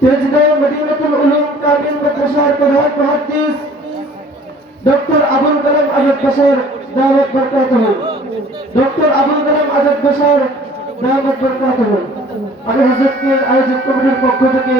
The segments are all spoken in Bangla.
তেজগাঁও মদিনাতুল উলুম কামিল মাদ্রাসার প্রধান মুহাদ্দিস ডক্টর আবুল কালাম আজাদ বশর দাওয়াত বরকাতুহু। ডক্টর আবুল কালাম আজাদ বশর দাওয়াত বরকাতুহু। আমি হযরতকে আয়োজক কমিটির পক্ষ থেকে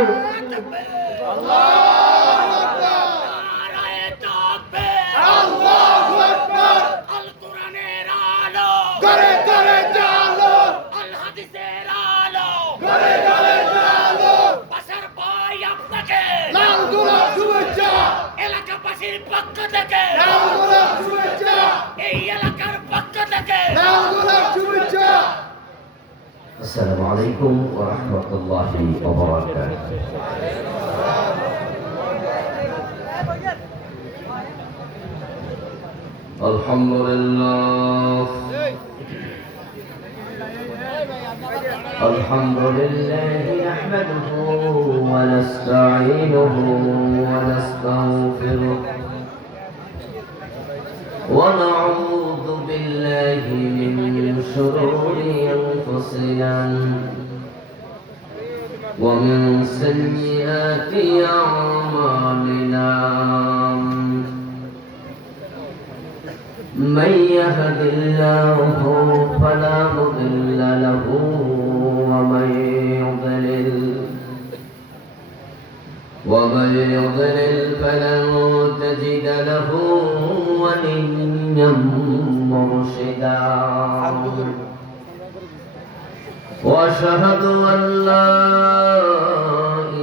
السلام عليكم ورحمة الله وبركاته. الحمد لله نحمده ونستعينه ونستغفره ونعوذ بالله من شرور أنفسنا ومن سيئات أعمالنا. من يهد الله فلا مضل له ومن يضلل فلن تجد له وليا مرشدا. وأشهد أن لا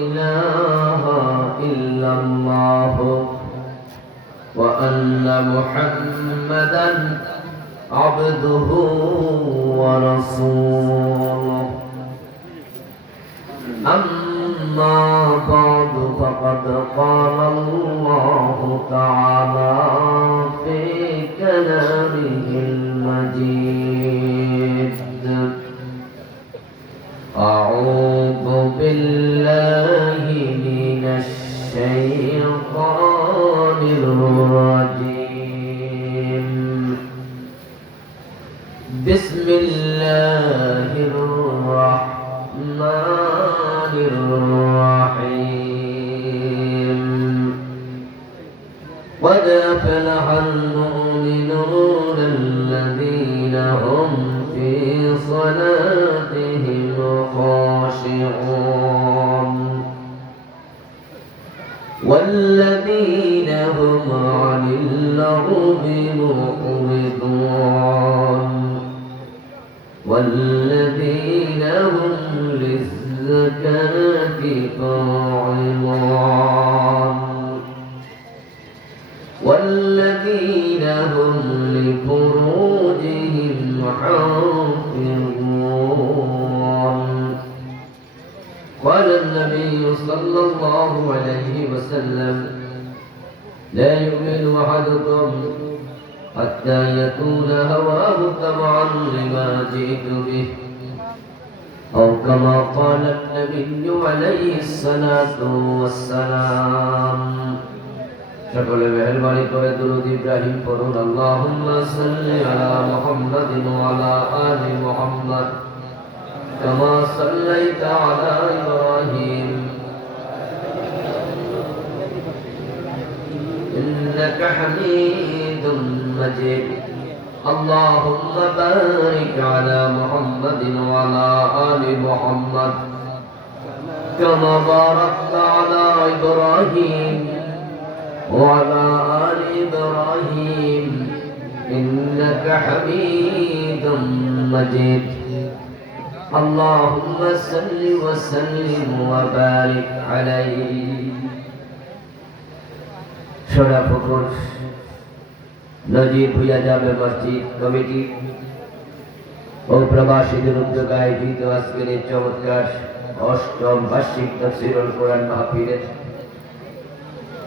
إله إلا الله وأن محمدا عبده ورسوله. أما بعد فقد قال الله تعالى في كلامه المجيد: أعوذ بالله من الشيطان الرجيم. بسم الله الرحمن الرحيم. قد أفلح المؤمنون الذين هم في صلاتهم خاشعون والذين هم عن اللغو معرضون والذين هم للزكاة فاعلون والذين هم لفروجهم حافظون. قال النبي صلى الله عليه وسلم: لا يؤمن أحدكم حتى يكون هواه تبعا لما جئت به، أو كما قال النبي عليه الصلاة والسلام. সকলে মেহেরবানি করে দুরূদ ইব্রাহিম পড়ুন। আল্লাহুম্মা সাল্লি আলা মুহাম্মাদিন ওয়া আলা আলি মুহাম্মাদ কামা সাল্লাইতা আলা ইব্রাহিম ইন্নাকা হামিদুম মাজিদ। আল্লাহুম্মা বারিক আলা মুহাম্মাদিন ওয়া আলা আলি মুহাম্মাদ কামা বারাকতা আলা ইব্রাহিম وعلى آل إبراهيم إنك حميد مجيد. اللهم صل وسلم وبارك عليه. শরাফপুর নজির ভুইয়া জামে মসজিদ কমিটি ও প্রবাসীদের উদ্যোগে আয়োজিত আজকের এই চমৎকার অষ্টম বার্ষিক তাফসীরুল কোরআন মাহফিলের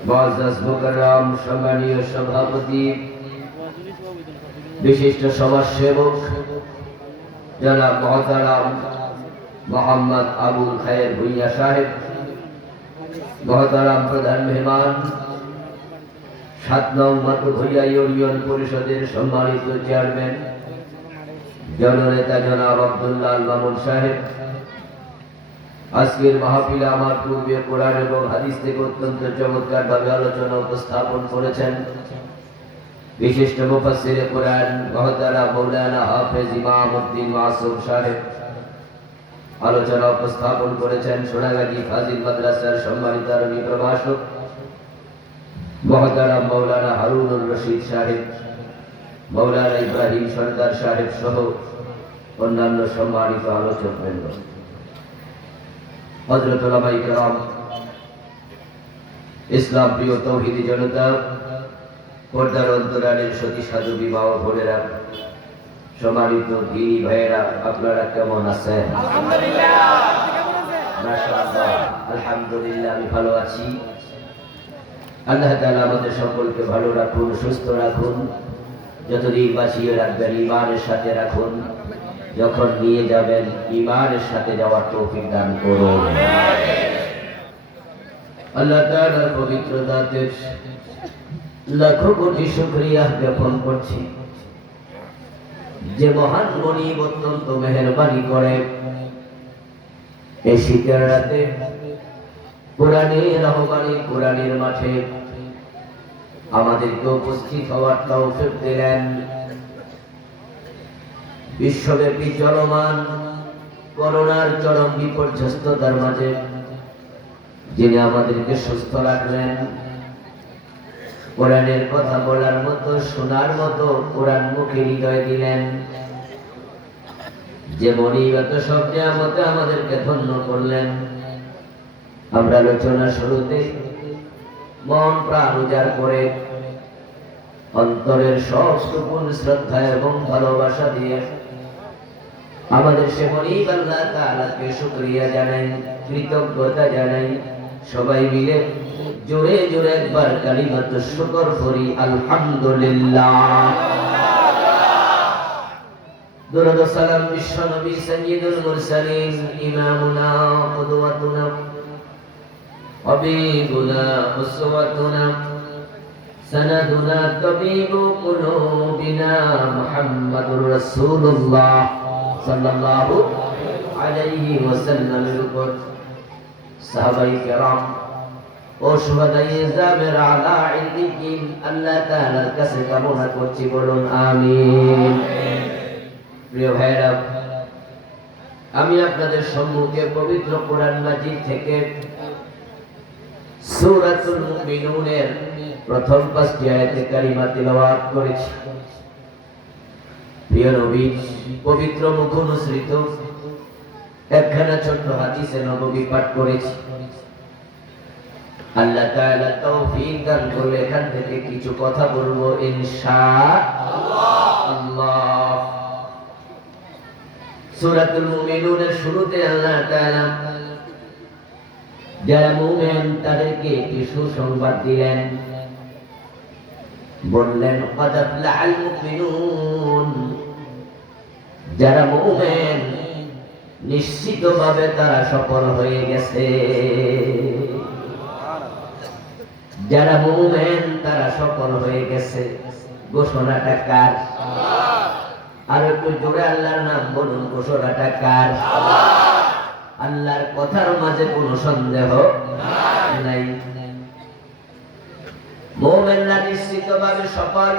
মুআজ্জাজ মুকাররম সম্মানীয় সভাপতি, বিশিষ্ট সমাজসেবক জনাব মুহতারাম মোহাম্মদ আবুল খায়ের ভুইয়া সাহেব, মুহতারাম প্রধান মেহমান ৭ নং মাতু ভুইয়া ইউনিয়ন পরিষদের সম্মানিত চেয়ারম্যান জননেতা জনাব আব্দুল্লাহ মামুন সাহেব, আজকের মাহফিলে আমার পূর্বে কোরআন এবং হাদিস থেকে অত্যন্ত চমৎকার ভাবে আলোচনা উপস্থাপন করেছেন বিশিষ্ট মুফাসসিরে কোরআন মহতারা মাওলানা হাফেজ ইমামউদ্দিন মাসুম সাহেব। আলোচনা উপস্থাপন করেছেন সোনাগাজী ফাজিল মাদ্রাসার সম্মানিত আরবি প্রভাষক মহতারা মাওলানা হারুনুর রশিদ সাহেব, মাওলানা ইব্রাহিম সরদার সাহেব সহ অন্যান্য সম্মানিত আলোচকবৃন্দ, হযরত উলামায়ে কেরাম, ইসলাম প্রিয় তৌহিদি জনতা, পর্দার অন্তরালের সতী সাধু বিবাহ বোনেরা, সম্মানিত দিনী ভাইয়েরা, আপনারা কেমন আছেন? মাশাআল্লাহ, আলহামদুলিল্লাহ, আমি ভালো আছি। আল্লাহ তাআলা আমাদের সকলকে ভালো রাখুন, সুস্থ রাখুন, যতদিন বাঁচিয়ে রাখবেন ঈমানের সাথে রাখুন, যখন নিয়ে যাবেন ঈমানের সাথে যাওয়ার তৌফিক দান করুন। আল্লাহ তাআলার পবিত্র জাতের লাখো কোটি শুকরিয়া জ্ঞাপন করছি যে মহান গণিব অত্যন্ত মেহেরবানি করে এই শীতের রাতে কোরআনের আহ্বানে কোরআনের মাঠে আমাদেরকে উপস্থিত হওয়ার তৌফিক দিলেন। বিশ্বব্যাপী চলমান করোনার চরম বিপর্যস্ততার মাঝে যিনি আমাদেরকে সুস্থ রাখলেন, কোরআনের কথা বলার মতো, শোনার মতো কোরআন মুখে হৃদয় দিলেন, যে মনিবত সব নিয়ামতে আমাদেরকে ধন্য করলেন। আমরা আলোচনা শুরুতে মন প্রাণ উজাড় করে অন্তরের সব সুকুন শ্রদ্ধা এবং ভালোবাসা দিয়ে আমাদের সে মনিব আল্লাহ তাআলাকে শুকরিয়া জানাই, কৃতজ্ঞতা জানাই। সবাই মিলে জোরে জোরে একবার কালিমাতুশ শুকর করি, আলহামদুলিল্লাহ। দুরূদ ও সালাম বিশ্ব নবী সাইয়্যিদুল মুরসালিন, ইমামুনা কুদওয়াতুনা হাবিবুনা উসওয়াতুনা সানাদুনা তাবিবু কুলুবিনা মুহাম্মাদুর রাসূলুল্লাহ সাল্লাল্লাহু আলাইহি ওয়াসাল্লামের উপর সাহাবায়ে কেরাম ও শুহাদায়ে জামের আলা ইল্লিয়িন আল্লাহ তাআলার কাছে কামনা করছি, বলুন আমিন। প্রিয় ভাইরা, আমি আপনাদের সম্মুখে পবিত্র কোরআন মাজিদ থেকে সূরাতুল মুমিনুনের প্রথম 5টি আয়াতে কারিমা তিলাওয়াত করেছি। প্রিয় নবীর পবিত্র মুখ অনুসৃত একখানা ছোট্ট হাদিসে নববী পাঠ করেছি। আল্লাহ তাআলা তৌফিক দান করলে এখান থেকে কিছু কথা বলবো ইনশাআল্লাহ। সূরাতুল মুমিনুনের শুরুতে আল্লাহ তাআলা যারা মুমিন তাদেরকে একটি সুসংবাদ দিলেন, বললেন ক্বাদ আফলাহাল মুমিনুন, যারা মুমিন নিশ্চিতভাবে তারা সফল হয়ে গেছে। যারা মুমিন তারা সফল হয়ে গেছে। ঘোষণাটা কার? আর একটু জোরে আল্লাহর নাম বলুন, ঘোষণাটা কার? আল্লাহর কথার মাঝে কোনো সন্দেহ নাই। মুমিনরা নিশ্চিতভাবে সফল।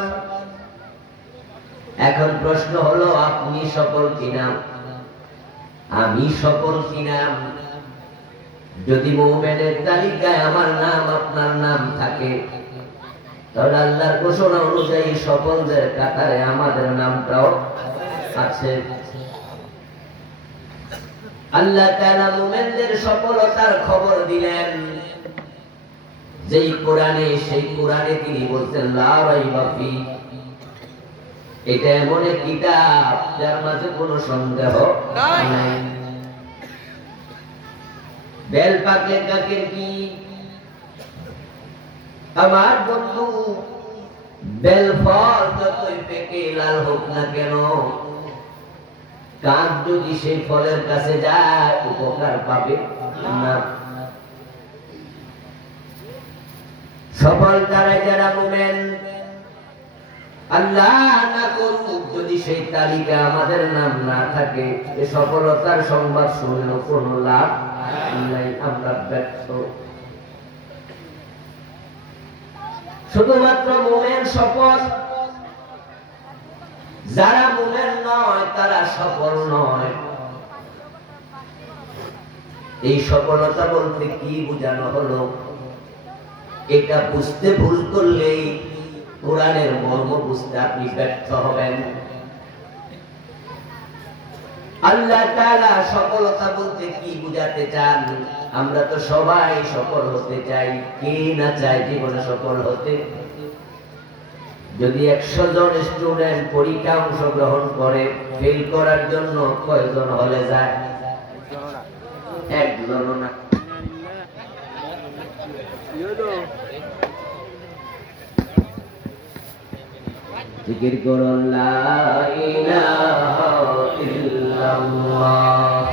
এখন প্রশ্ন হলো, আপনি সফল কিনা? আমি সফল কিনা? যদি মুমিনের তালিকায় আমার নাম আপনার নাম থাকে, তাহলে আল্লাহর ঘোষণা অনুযায়ী সফলদের কাতারে আমাদের নামটাও আছে। আল্লাহ তাআলা মুমিনদের সফলতার খবর দিলেন যেই কোরআনে, সেই কোরআনে তিনি বলছেন লা রাইবা ফি, এটা এমন এক কিতাব যার মাঝে কোনো সন্দেহ নাই। বেল পাকলে কাকের কি? আমার বন্ধু, বেল ফল যতই পেকে লাল হোক না কেন, কাক যদি সেই ফলের কাছে যায় উপকার পাবে না। সফল তারা যারা মুমিন। আল্লাহ না করুক যদি সেই তালিকা আমাদের নাম না থাকে, এ সফলতার সংবাদ শুনলেও কোনো লাভ নাই, আমরা ব্যর্থ। শুধুমাত্র মুমিন সফল, যারা মুমিন নয় তারা সফল নয়। এই সফলতা বলতে কি বোঝানো হলো, এটা বুঝতে ভুল করলেই কোরআনের মর্ম বুঝতে আপনি ব্যর্থ হবেন। আল্লাহ তাআলা সফলতা বলতে কি বুঝাতে চান? আমরা তো সবাই সফল হতে চাই, কে না চায় জীবনে সফল হতে? যদি 100 জন স্টুডেন্ট পরীক্ষা অংশগ্রহণ করে, ফেল করার জন্য কয়জন হলে যায়? একজনও না। জিকির করুন লা ইলাহা ইল্লাল্লাহ,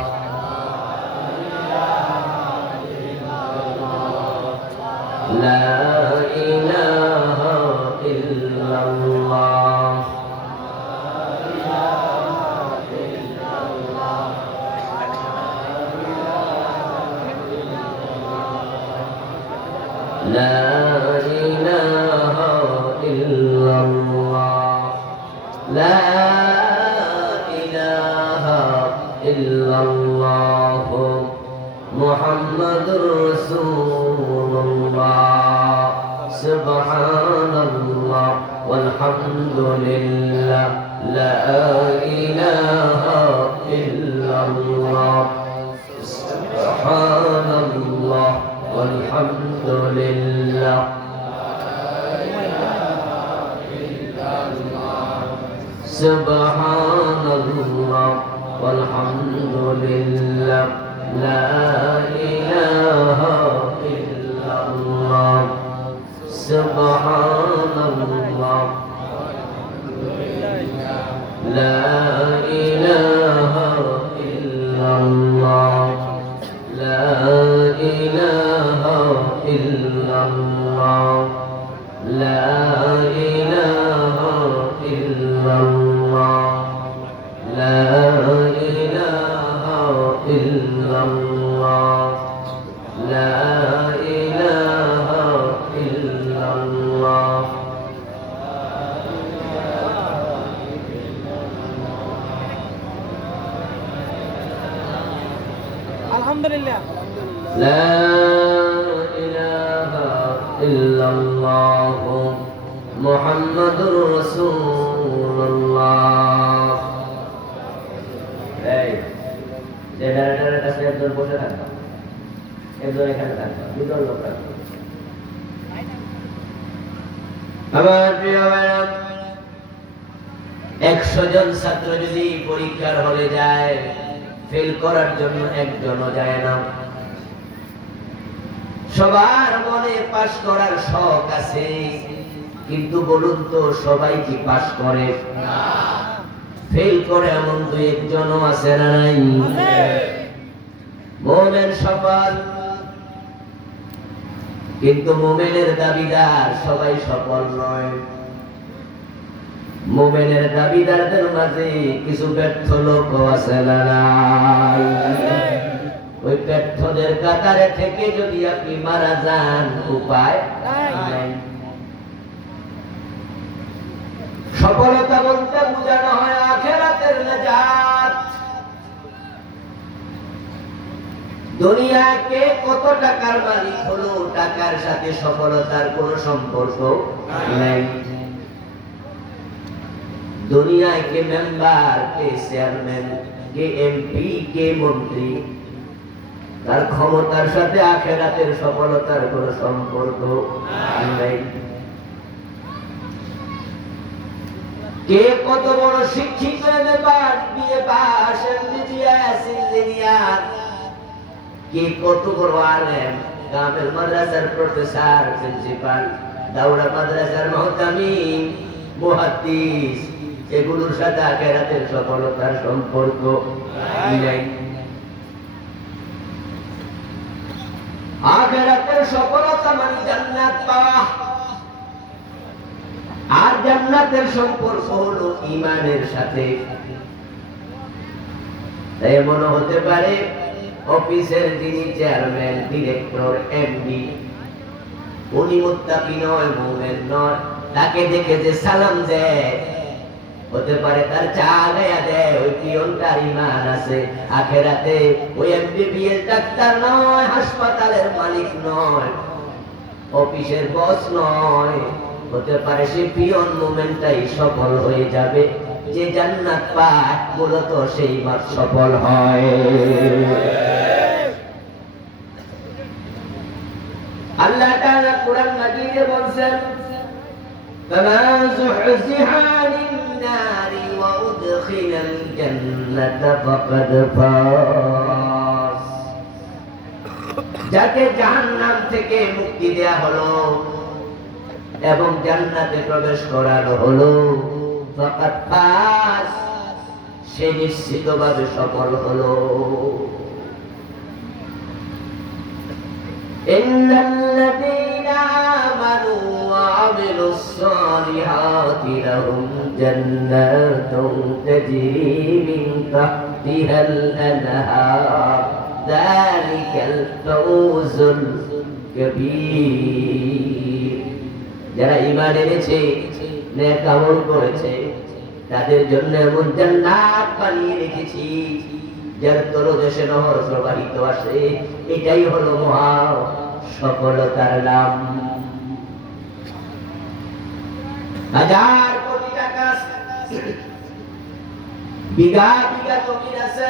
লা ইলাহা ইল্লাল্লাহ, লা ইলাহা ইল্লাল্লাহ, লা ইলাহা ইল্লাল্লাহ, মুহাম্মাদুর রাসূলুল্লাহ, সুবহানাল্লাহ ওয়ালহামদুলিল্লাহ, লা ইলাহা ইল্লাল্লাহ, সুবহানাল্লাহ ওয়ালহামদুলিল্লাহ, সুবহানাল্লাহ ওয়ালহামদুলিল্লাহ, লা ইলাহা ইল্লাল্লাহ, সুবহানাল্লাহ, লা ইলাহা ইল্লাল্লাহ, লা ইলাহা ইল্লাল্লাহ, লা ইলাহা ইল্লাল্লাহ, লা ইলাহা ইল্লাল্লাহ, লা ইলাহা ইল্লাল্লাহ। আলহামদুলিল্লাহ, লা ইলাহা ইল্লাল্লাহ, মুহাম্মাদুর রাসূলুল্লাহ। এই জেনারেটরের কাছে একজন বসে থাকবে, একজন এখানে থাকবে, দুজন লোক থাকবে। আমার প্রিয় ভাইরা, 100 জন ছাত্র যদি পরীক্ষার হলে যায়, ফেল করার জন্য একজনও যায় না। সবার মনে পাস করার শখ আছে, কিন্তু বলুন তো সবাই কি পাস করে? না। ফেল করে এমন 2-1 জনও আছে না নাই? মুমিন সফল, কিন্তু মুমিনের দাবিদার সবাই সফল নয়। মুমিনের দাবিদারদের মাঝে কিছু ব্যর্থ লোক আছে না নাই? ওই ব্যর্থদের কাতারে থেকে যদি আপনি মারা যান, উপায় নাই। সফলতা বলতে বোঝানো হয় আখিরাতের নাজাত। দুনিয়ায় কে কত টাকার মালিক হলো, টাকার সাথে সফলতার কোনো সম্পর্ক নাই। দুনিয়ায় কে মেম্বার, কে চেয়ারম্যান, কে এমপি, কে মন্ত্রী, তার ক্ষমতার সাথে আখিরাতের সফলতার কোনো সম্পর্ক নাই। কে কত বড় শিক্ষিত, বিএ পাস, এমবিবিএস, ইঞ্জিনিয়ার, কে কত বড় আলেম, গ্রামের মাদ্রাসার প্রফেসর, প্রিন্সিপাল, দাওরা মাদ্রাসার মুহতামিম, মুহাদ্দিস, এগুলোর সাথে আখিরাতের সফলতার সম্পর্ক নাই। আখিরাতের সফলতা মানে জান্নাত পাওয়া। আর জান্নাতের সম্পর্ক হলো ঈমানের সাথে। তাই মনে হতে পারে অফিসের যিনি চেয়ারম্যান, ডিরেক্টর, এমডি, উনি মুত্তাকি নয়, মুমিন নয়, তাকে দেখে যে সালাম দেয়, হতে পারে তার চা গায়া দেয়, ওই পিয়নটার ঈমান আছে। আখেরাতে ওই এমবিবিএস ডাক্তার নয়, হাসপাতালের মালিক নয়, অফিসের বস নয়, হতে পারে সে পিয়ন মুমিনটাই সফল হয়ে যাবে। যে জান্নাত পায় মূলত সেই মাস সফল হয়। আল্লাহ তাআলা কোরআন মাজিদে বলেন, فَمَنْ زُحْزِحَ عَنِ النَّارِ وَأُدْخِلَ الْجَنَّةَ فَقَدْ فَازَ। যাকে জাহান্নাম থেকে মুক্তি দেয়া হলো এবং জান্নাতে প্রবেশ করানো হলো, ফাকাদ ফাজ, সে নিশ্চিতভাবে সফল হলো। ইন্নাল্লাযীনা আমানু ওয়া আমিলুস সালিহাতি লাহুম জান্নাতুন তাজরি মিন তাহতিহাল আনহার যালিকাল ফাওজুল কাবীর। যারা ঈমান এনেছে, নেক আমল করেছে, তাদের জন্য এমন জান্নাত বানিয়ে রেখেছি যার তলদেশে নহর প্রবাহিত আসে। এটাই হলো মহা সফলতার নাম। হাজার কোটি টাকা, বিঘা বিঘা জমি আছে,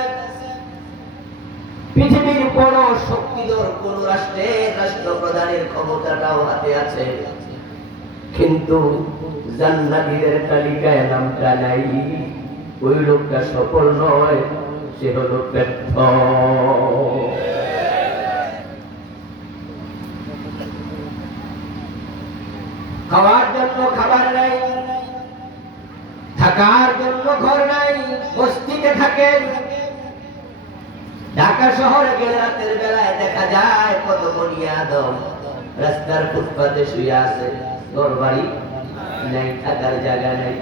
পৃথিবীর বড় শক্তিধর কোন রাষ্ট্রের রাষ্ট্রপ্রধানের ক্ষমতাটাও হাতে আছে, কিন্তু জান্নাতীদের তালিকায় নামটা নাই। ওই লোকটা সফল নয়, সে হলো ব্যর্থ। খাওয়ার জন্য খাবার নাই, থাকার জন্য ঘর নাই, বস্তিতে থাকেন। ঢাকা শহরে গেলে রাতের বেলায় দেখা যায় কত বনিয়াদম রাস্তার ফুটপাতে শুয়ে আছে, ঘর বাড়ি নাই, থাকার জায়গা নাই।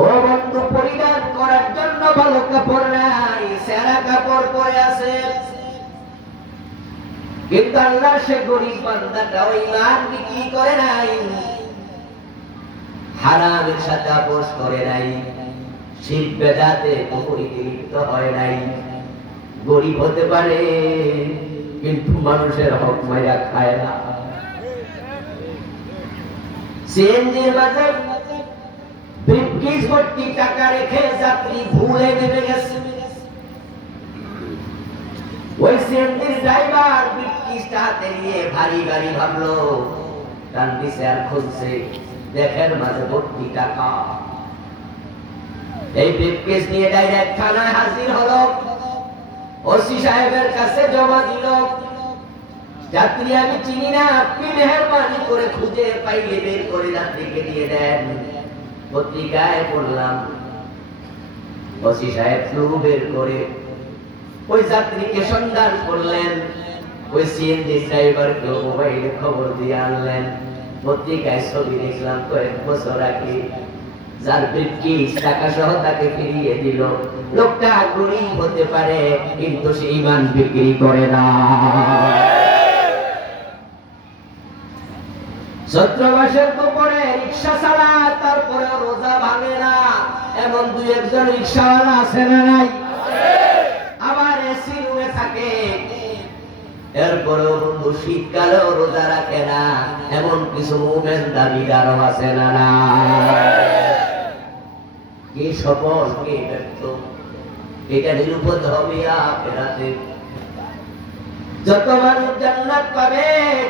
ও বন্ধু, পরিধান করার জন্য ভালো কাপড় নাই, সেরা কাপড় পরে আছে, কিন্তু আল্লাহ সে গরিব বান্দাটা ওই ঈমান বিক্রি করে নাই, হারামের সাথে আপোষ করে নাই, শিরক বেদাতে কুফরিতে লিপ্ত হয় নাই। গরিব হতে পারে কিন্তু মানুষের হক মাইরা খায় না। সিএনজির মাঝে ব্রিফকেস ভর্তি টাকা রেখে যাত্রী ভুলে নেমে গেছে। ওই সিএনজির ড্রাইভার ব্রিফকেসটা হাতে নিয়ে ভারী গাড়ি ভাবলো, টান দিছে আর খুঁজছে, দেখেন মাঝে ভর্তি টাকা। এই ব্রিফকেস নিয়ে ডাইরেক্ট থানায় হাজির হলো, ওসি সাহেবের কাছে জমা দিল। যাত্রী আমি চিনি না, আপনি মেহেরবানি করে খুঁজে পাইলে বের করে যাত্রীকে দিয়ে দেন। পত্রিকায় পড়লাম, ওসি সাহেব শুরু বের করে ওই যাত্রীকে সন্ধান করলেন, ওই সিএনজি ড্রাইভারকে মোবাইলে খবর দিয়ে আনলেন। পত্রিকায় ছবি দেখলাম কয়েক বছর আগে, যার ব্রিফকেস টাকা সহ তাকে ফিরিয়ে দিল। লোকটা গরিব হতে পারে কিন্তু সে ঈমান বিক্রি করে না। চৈত্র মাসের দুপুরে রিক্সা চালায়, তারপরে রোজা ভাঙে না, এমন দুই একজন রিক্সাওয়ালা আছে না নাই? আবার এসি রুমে থাকে, এরপরেও বন্ধু শীতকালেও রোজা রাখে না, এমন কিছু মুমিন দাবিদারও আছে না না? কে সফল কে ব্যর্থ এটা নিরূপণ হবে আখিরাতে। যত মানুষ জান্নাত পাবে,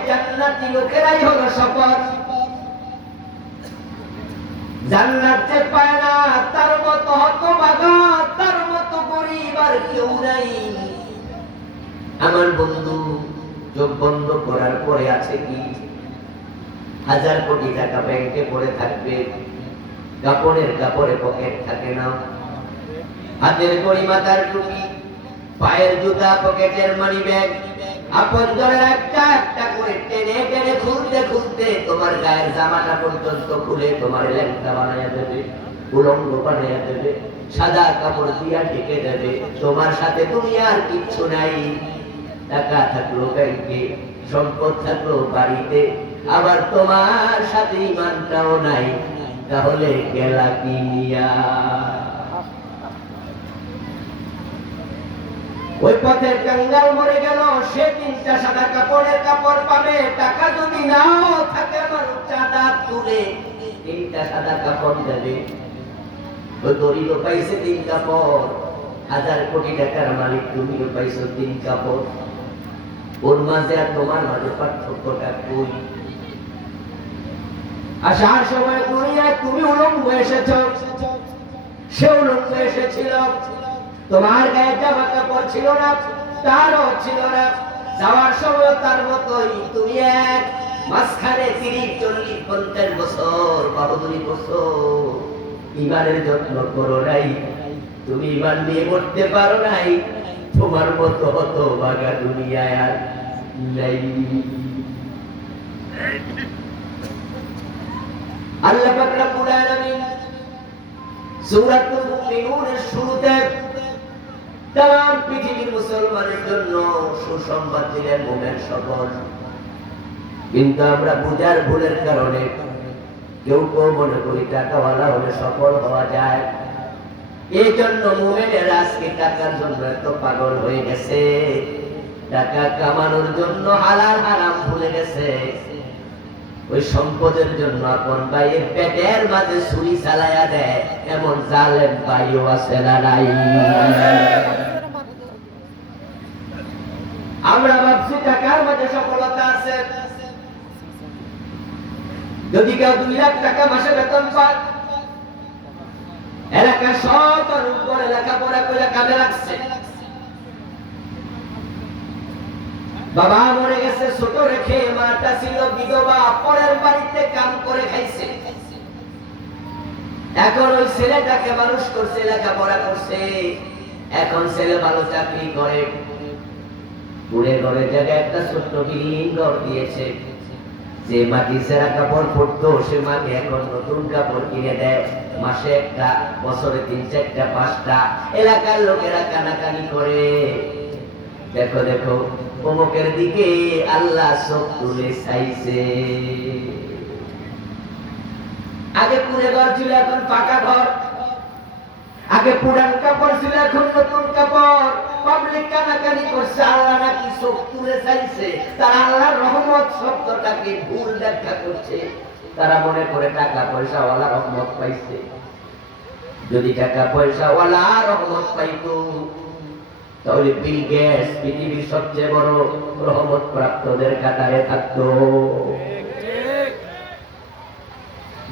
জান্নাতি লোকেরাই হলো সফল। জান্নাত যে পায় না তার মতো হতভাগা, তার মতো গরিব আর কেউ নাই। আমার বন্ধু, চোখ বন্ধ করার পরে আছে কি? হাজার কোটি টাকা ব্যাংকে পড়ে থাকবে, কাপড়ের কাপড়ে পকেট থাকে না, হাতের ঘড়ি, মাথার টুপি, পায়ের জুতা, পকেটের মানি ব্যাগ, আপনজনের একটা একটা করে টেনে টেনে খুলতে খুলতে তোমার গায়ের জামাটা পর্যন্ত খুলে তোমার ল্যাংটা বানাইয়া দেবে, উলঙ্গ বানাইয়া দেবে, সাদা কাপড় দিয়া ঢেকে দেবে। তোমার সাথে তুমি আর কিচ্ছু নাই। টাকা থাকলো ব্যাংকে, সম্পদ থাকলো বাড়িতে, আবার তোমার সাথে ইমানটাও নাই। তাহলে গেলা কি নিয়া? ওই পথের কাঙ্গাল মরে গেল, সে 3টা সাদা কাপড়ের কাপড় পাবে। টাকা যদি নাও থাকে আমার চাঁদা তুলে 3টা সাদা কাপড় দেবে। ওই দরিদ্র পাইছে 3 কাপড়, 1000 কোটি টাকার মালিক তুমিও পাইছো 3 কাপড়। ওর মাঝে আর তোমার মাঝে পার্থক্যটা কই? আসার সময় দুনিয়ায় তুমি উলঙ্গ এসেছো, সে উলঙ্গ এসেছিল। তোমার গায়ে জামা কাপড় ছিল না, তারও ছিল না। যাওয়ার সময় তার মতোই তুমি এক মাঝখানে 30, 40, 50 বছর, বাহাদুরি বছর ইমানের যত্ন করো নাই। তুমি ইমান নিয়ে মরতে পারো নাই। তোমার মতো হত বাগা দুনিয়ায় আর নাই। আল্লাহ পাক রব্বুল আলামিন সূরাতুল মুমিনুনের শুরুতে তাম পৃথিবীর মুসলমানের জন্য সুসংবাদ দিলেন, মুমিন সকল। কিন্তু আমরা বুঝার ভুলের কারণে কেউ কেউ মনে করি টাকাওয়ালা হলে সফল হওয়া যায়। এই জন্য মুমিনের আজকে টাকার জন্য এত পাগল হয়ে গেছে, টাকা কামানোর জন্য হালাল হারাম ভুলে গেছে। ওই সম্পদের জন্য আপন ভাইয়ের পেটের মাঝে ছুরি চালাইয়া দেয়, এমন জালেম ভাইও আছে না নাই? আমরা ভাবছি টাকার মাঝে সফলতা আছে। যদি কেউ 2 লাখ টাকা মাসে বেতন পায়, এলাকার সব উপরে লেখাপড়া করে কাজে লাগছে, বাবা মরে গেছে ছোট রেখে, মাটা ছিল বিধবা, পরের বাড়িতে কাম করে খাইছে। এখন ওই ছেলেটাকে মানুষ করছে, লেখাপড়া করছে, এখন ছেলে ভালো চাকরি করে, পুরে ঘরের জায়গায় একটা ছোট্ট বিল্ডিং ঘর দিয়েছে। যে মাটি ছেঁড়া কাপড় পরতো, সে মাকে এখন নতুন কাপড় কিনে দেয়, মাসে একটা, বছরে 3, 4, 5টা। এলাকার লোকেরা কানাকানি করে, দেখো দেখো অমুকের দিকে আল্লাহ চোখ তুলে চাইছে। আগে পুরে ঘর ছিল, এখন পাকা ঘর। আগে পুরান কাপড় ছিল, এখন নতুন কাপড়। পাবলিক কানাকানি করছে, আল্লাহ নাকি চোখ তুলে চাইছে। তারা আল্লাহর রহমত শব্দটাকে ভুল ব্যাখ্যা করছে। তারা মনে করে টাকা পয়সা ওয়ালা রহমত পাইছে। যদি টাকা পয়সা ওয়ালা রহমত পাইতো, তাহলে বিল গেটস পৃথিবীর সবচেয়ে বড় রহমত প্রাপ্তদের কাতারে থাকতো।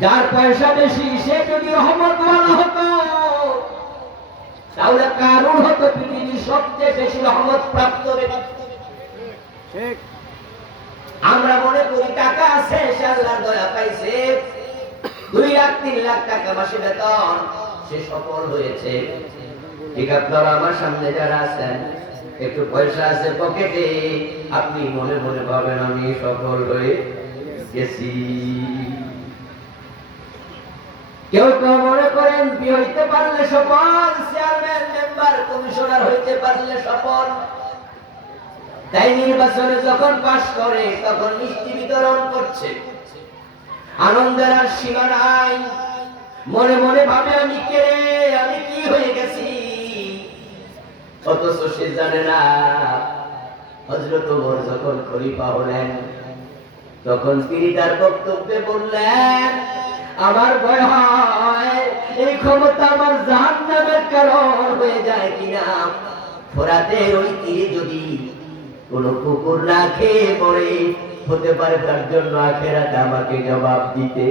যার পয়সা বেশি সে যদি রহমতওয়ালা হতো, তাহলে কারুন হতো পৃথিবীর সবচেয়ে বেশি রহমত প্রাপ্ত ব্যক্তি। আমরা মনে করি টাকা আছে, সে আল্লাহর দয়া পাইছে, 2 লাখ 3 লাখ টাকা মাসে বেতন, সে সফল হয়েছে। ঠিক আপনারা আমার সামনে যারা আছেন, একটু পয়সা আছে পকেটে, আপনি মনে মনে ভাবেন আমি সফল হয়ে গেছি। কেউ কেউ মনে করেন বিয়ে হইতে পারলে সফল, চেয়ারম্যান, মেম্বার, কমিশনার হইতে পারলে সফল। তাই নির্বাচনে যখন পাস করে তখন মিষ্টি বিতরণ করছে, আনন্দের আর সীমা নাই। মনে মনে ভাবে আমি কে, আমি কি হয়ে গেছি, অথচ সে জানে না হযরত ওমর যখন খলিফা হলেন তখন তিনি তার বক্তব্যে বললেন, আমার ভয় হয় এই ক্ষমতা আমার জাহান্নামের কারণ হয়ে যায় কিনা। ফোরাতের ওই তীরে যদি কোন কুকুর না খেয়ে পড়ে, হতে পারে তার জন্য আখিরাতে আমাকে জবাব দিতে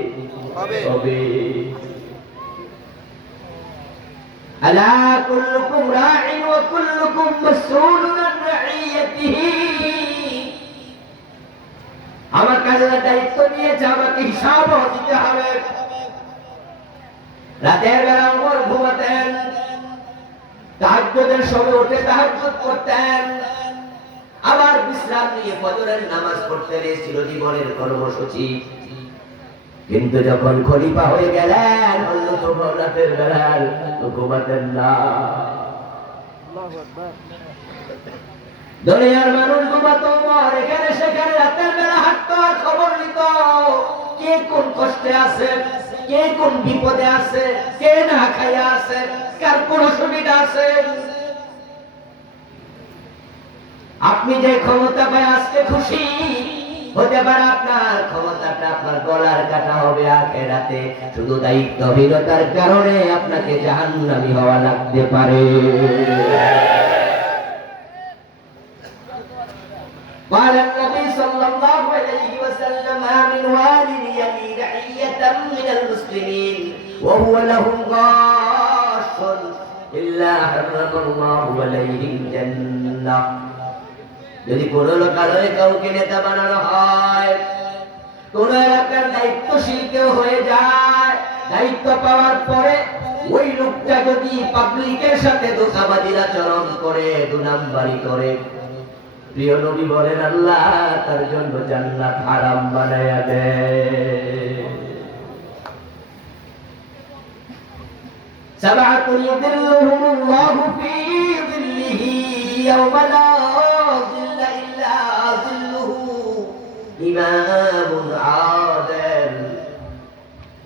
হবে। আলা কুল্লুকুম রাঈন ওয়া কুল্লুকুম মাসউলুন আন রাঈয়াতিহি। আমার কাছে দায়িত্ব নিয়েছে, আমাকে হিসাবও দিতে হবে। রাতের বেলা ওমর ঘুমাতেন, তাহাজ্জুদের সময় উঠে তাহাজ্জুদ করতেন। আবার বিশ্রাম নিয়ে ফজরের নামাজ পড়তে ছিল জীবনের কর্মসূচি। কিন্তু যখন খলিফা হয়ে গেলেন হযরত রাতের বেলায় ঘুমাতেন না। দুনিয়ার মানুষ ঘুমাতো, ওমর এখানে সেখানে রাতের বেলা হাঁটতো আর খবর নিত কে কোন কষ্টে আছে, কে কোন বিপদে আছে, কে না খাইয়া আছে, কার কোন অসুবিধা আছে। আপনি যে ক্ষমতা পায় আজকে খুশি হতে পারে, আপনার ক্ষমতাটা আপনার গলার কাটা হবে আখিরাতে। শুধু দায়িত্বহীনতার কারণে আপনাকে জাহান্নামী হওয়া লাগতে পারে। قال النبي صلى الله عليه وسلم ما من والد يلي رعية من المسلمين وهو لهم غاش إلا حرم الله عليه الجنة। যদি কোন লোকালয়ে কাউকে নেতা বানানো হয়, কোন এলাকার দায়িত্বশীল কেউ হয়ে যায়, দায়িত্ব পাওয়ার পরে ওই লোকটা যদি পাবলিকের সাথে ধোঁকাবাজির আচরণ করে, দুনাম্বারি করে, প্রিয় নবী বলেন আল্লাহ তার জন্য জান্নাত হারাম বানায়া দেয়। সাবাতুল ইযিল্লুহুমুল্লাহু ফী যিল্লিহি ইয়াওমা লা যিল্লা ইল্লা যিল্লুহু ইমামুন আদিল।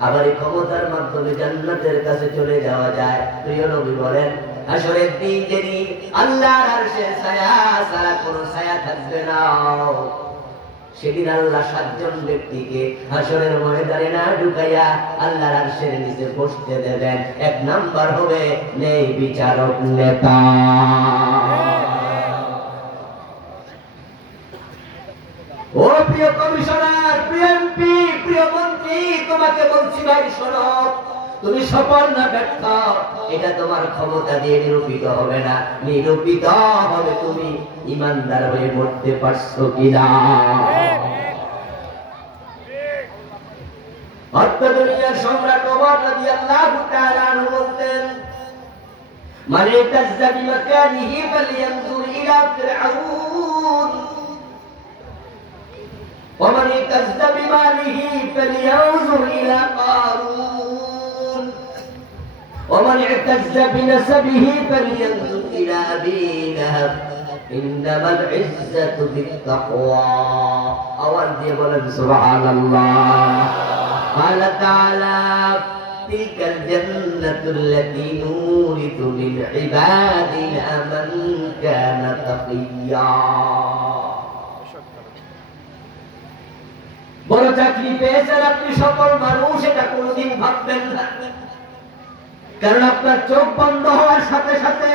আবার এই ক্ষমতার মাধ্যমে জান্নাতের কাছে চলে যাওয়া যায়। প্রিয় নবী বলেন হাসরের দিন যেদিন আল্লাহর আরশের ছায়া ছাড়া কোনো ছায়া থাকবে না, সেদিন আল্লাহ 7 জন ব্যক্তিকে হাসরের ময়দানে না ঢুকাইয়া আল্লাহর আরশের নিচে বসতে দেবেন। 1 নাম্বার হবে নেই বিচারক নেতা। ও প্রিয় কমিশনার, প্রিয় এমপি, প্রিয় মন্ত্রী, তোমাকে বলছি ভাই শোনো, তুমি সফল না ব্যর্থ এটা তোমার ক্ষমতা দিয়ে নিরূপিত হবে না, নিরূপিত হবে তুমি ইমানদার হয়ে মরতে পারছো কিনা। দুনিয়ার সম্রাট ওমর রাদিয়াল্লাহু তাআলা আনহু বলতেন মান ইতাজ্জা বিমাকানিহি ফালইয়ানজুর ইলা ফিরআউন ওয়া মান ইতাজ্জা বিমালিহি ফালইয়ানজুর ইলা কারুন ومن اعتز بنسبه فلينظر إلى أبي لهب إنما العزة بالتقوى أول دي بولن سبحان الله قال تعالى تلك الجنة التي نورث من عبادنا من كان تقيا বড় চাকরি পেয়েছেন আপনি সকল মানুষ এটা কোনোদিন ভাববেন না, কারণ আপনার চোখ বন্ধ হওয়ার সাথে সাথে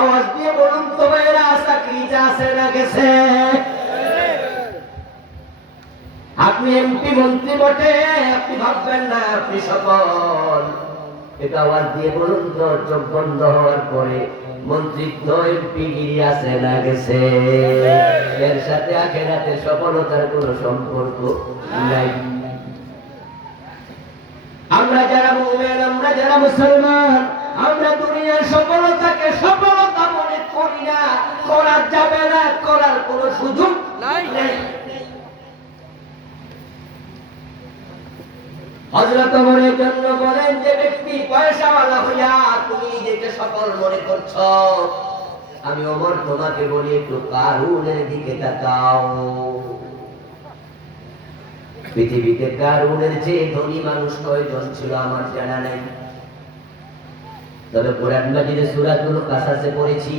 আওয়াজ দিয়ে বলুন তো ভাইরা চাকরিটা আছে না গেছে। আপনি এমপি মন্ত্রী বটে, আপনি ভাববেন না আপনি সফল, এটা আওয়াজ দিয়ে বলুন তো চোখ বন্ধ হওয়ার পরে মন্ত্রিত্ব এমপি গিরি আছে না গেছে। এর সাথে আখিরাতের সফলতার কোনো সম্পর্ক নাই। আমরা যারা মুমিন, আমরা যারা মুসলমান, আমরা দুনিয়ার সফলতাকে সফলতা মনে করি না, করা যাবে না, করার কোনো সুযোগ নাই। হযরত ওমরের জন্য বলেন যে ব্যক্তি পয়সাওয়ালা হইয়া তুমি নিজেকে সফল মনে করছো, আমি ওমর তোমাকে বলি একটু কারুনের দিকে তাকাও। পৃথিবীতে কারুনের চেয়ে ধনী মানুষ কয়জন ছিল আমার জানা নাই, তবে কোরআন মাজিদে সূরাতুল কাসাসে পড়েছি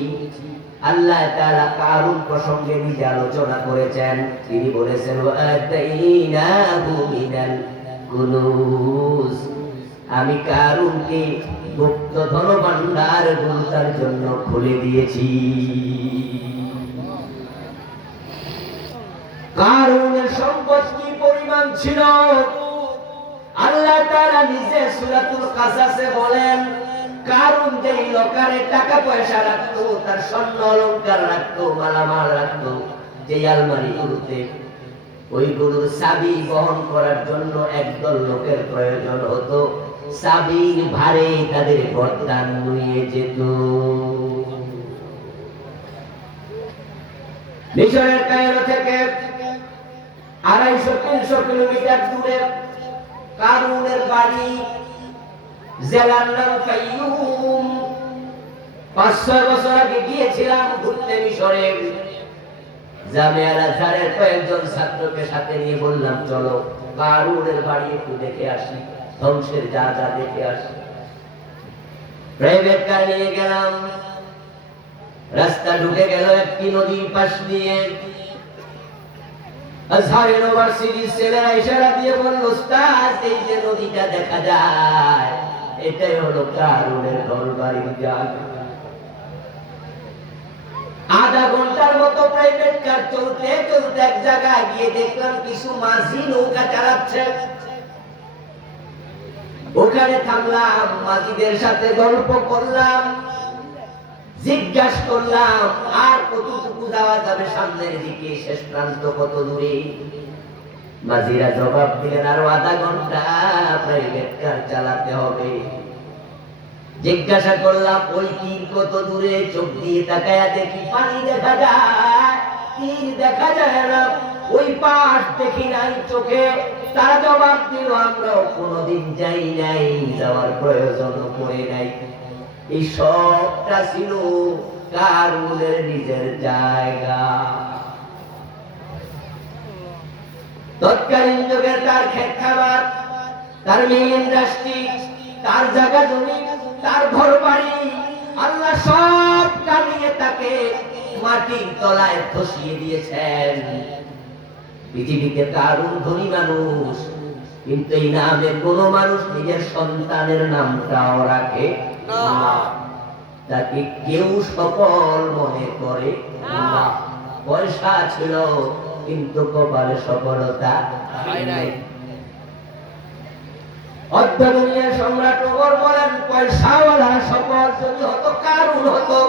আল্লাহ তাআলা কারুন প্রসঙ্গে নিজে আলোচনা করেছেন। তিনি বলেছেন ওয়া আতাইনাহু মিনাল কুনুজ, আমি কারুনকে গুপ্ত ধন ভান্ডার তার জন্য খুলে দিয়েছি। কারুনের সম্পদ কি পরিমাণ ছিল আল্লাহ তাআলা নিজে সূরাতুল কাসাসে বলেন, কারুন যেই লোকারে টাকা পয়সা রাখতো, তার স্বর্ণ অলংকার রাখতো, মালামাল রাখতো, যেই আলমারিগুলোতে ওই গরুর চাবি বহন করার জন্য একদল লোকের প্রয়োজন হতো, চাবির ভারে তাদের গর্দান নুয়ে যেত। মিশরের কায়রো থেকে 250-300 কিলোমিটার দূরে কারুনের বাড়ি, জেলার নাম ফাইয়ুম। 5-6 বছর আগে গিয়েছিলাম ঘুরতে মিশরে। জামিয়া আজহারের কয়েকজন ছাত্রকে সাথে নিয়ে বললাম, চলো কারুনের বাড়ি একটু দেখে আসি, ধ্বংসের যা যা দেখে আসি। প্রাইভেট কার নিয়ে গেলাম। রাস্তা ঢুকে গেল একটি নদীর পাশ দিয়ে। আজহার ইউনিভার্সিটির ছেলেরা ইশারা দিয়ে বলল, উস্তাদ এই যে নদীটা দেখা যায় এটাই হলো কারুনের ঘরবাড়ির জায়গা। আধা ঘন্টার মতো প্রাইভেট কার চলতে চলতে এক জায়গায় গিয়ে দেখলাম কিছু মাঝি নৌকা চালাচ্ছে। ওখানে থামলাম, মাঝিদের সাথে গল্প করলাম, জিজ্ঞাসা করলাম আর কতটুকু যাওয়া যাবে সামনের দিকে, শেষ প্রান্ত কত দূরে। মাঝিরা জবাব দিলেন, আরো আধা ঘন্টা প্রাইভেট কার চালাতে হবে। জিজ্ঞাসা করলাম, ওই তীর কত দূরে? চোখ দিয়ে তাকায়া দেখি পানি দেখা যায়, তীর দেখা যায় না। ওই পাশ দেখি নাই চোখে। তারা জবাব দিল, আমরাও কোনোদিন যাই নাই, যাওয়ার প্রয়োজন পড়ে নাই। এই সবটা ছিল কারুনের নিজের জায়গা। তৎকালীন যুগের তার ক্ষেত খামার, তার মিল ইন্ডাস্ট্রি, তার জায়গা জমি, তার ঘর বাড়ি, আল্লাহ সবটা নিয়ে তাকে মাটির তলায় ধসিয়ে দিয়েছেন। পৃথিবীতে কারুন ধনী মানুষ, কিন্তু এই নামে কোন মানুষ নিজের সন্তানের নামটাও রাখে না। তাকে কেউ সফল মনে করে না। পয়সা ছিল কিন্তু কপালে সফলতা নাই। দুনিয়ার সম্রাট ওমর বলেন, পয়সাওয়ালা সফল যদি হতো কারুন হতো।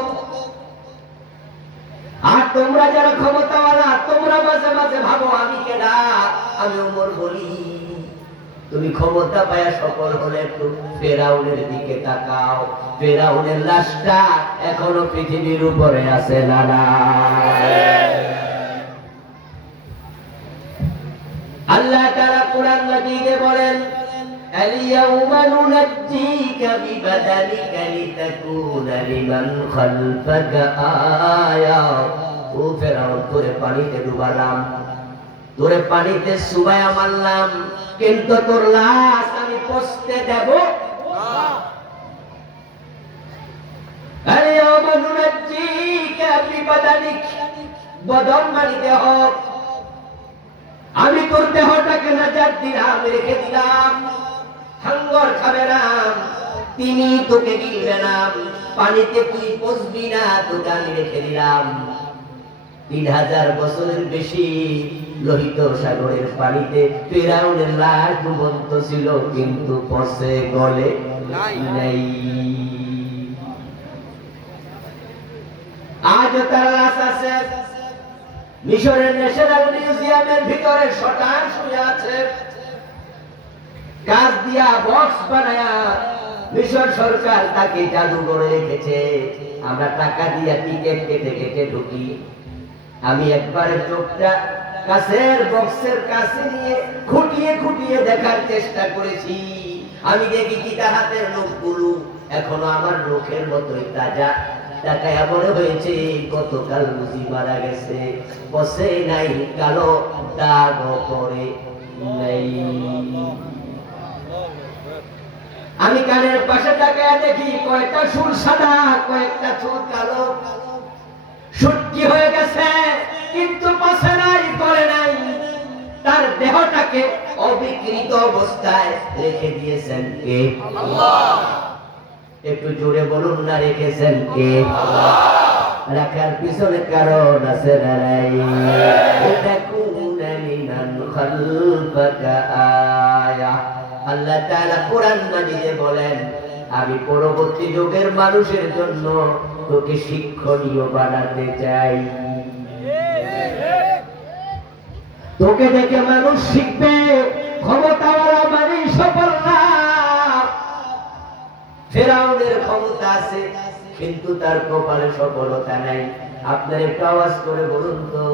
আর তোমরা যারা ক্ষমতাওয়ালা, তোমরা মাঝে মাঝে ভাবো আমি কেডা। আমি ওমর বলি, তুমি ক্ষমতা পায়া সফল হলে একটু ফেরাউনের দিকে তাকাও। ফেরাউনের লাশটা এখনো পৃথিবীর উপরে আছে না? আল্লাহ তাআলা কোরআন মাজিদে বলেন, اليوم ننجيك ببدنك لتكون لمن خلفك آية। ও ফেরাউন, তোরে পানিতে ডুবালাম, তোরে পানিতে চুবাইয়া মারলাম, কিন্তু তোর লাশ আমি পচতে দেব না। اليوم ننجيك ببدنك, বদন মানে দেহ। আমি তোর দেহটাকে নাজাত দিলাম, রেখে দিলাম। হাঙ্গর খাবে না, তিনি তোকে গিলবে না, পানিতে তুই পচবি না, তোকে আমি রেখে দিলাম। 3000 বছরের বেশি লোহিত সাগরের পানিতে ফিরআউনের লাশ ডুবন্ত ছিল, কিন্তু পচে গলে নাই। আজ তার লাশ আছে মিশরের ন্যাশনাল মিউজিয়ামের ভিতরে শটান শুয়ে আছে। কাজ দিয়া বক্স বানায়া মিশর সরকার তাকে জাদু করে রেখেছে। আমরা টাকা দিয়া টিকেট কেটে কেটে ঢুকি। আমি একবারে চোখটা কাছের বক্সের কাছে নিয়ে খুঁটিয়ে খুঁটিয়ে দেখার চেষ্টা করেছি। আমি দেখি কি তার হাতের নখগুলো এখনো আমার নখের মতোই তাজা। তাকায়া মনে হয়েছে গতকাল বুঝি মারা গেছে, পচে নাই, কালো দাগ পড়ে নাই। আমি কানের পাশে তাকায়া দেখি কয়েকটা চুল সাদা, কয়েকটা চুল কালো। সুটকি হয়ে গেছে কিন্তু পচে নাই, করে নাই। তার দেহটাকে অবিকৃত অবস্থায় রেখে দিয়েছেন কে? আল্লাহ। একটু জোরে বলুন না, রেখেছেন কে? আল্লাহ। রাখার পিছনে কারণ আছে না নাই? আল্লাহ তাআলা কোরআন মাজিদে বলেন, আমি পরবর্তী যুগের মানুষের জন্য তোকে শিক্ষণীয় বানাতে চাই। তোকে দেখে মানুষ শিখবে ক্ষমতাওয়ালা মানে সফল না। ফেরাউনের ক্ষমতা আছে কিন্তু তার কপালে সফলতা নাই। আপনার একটু আওয়াজ করে বলুন তো,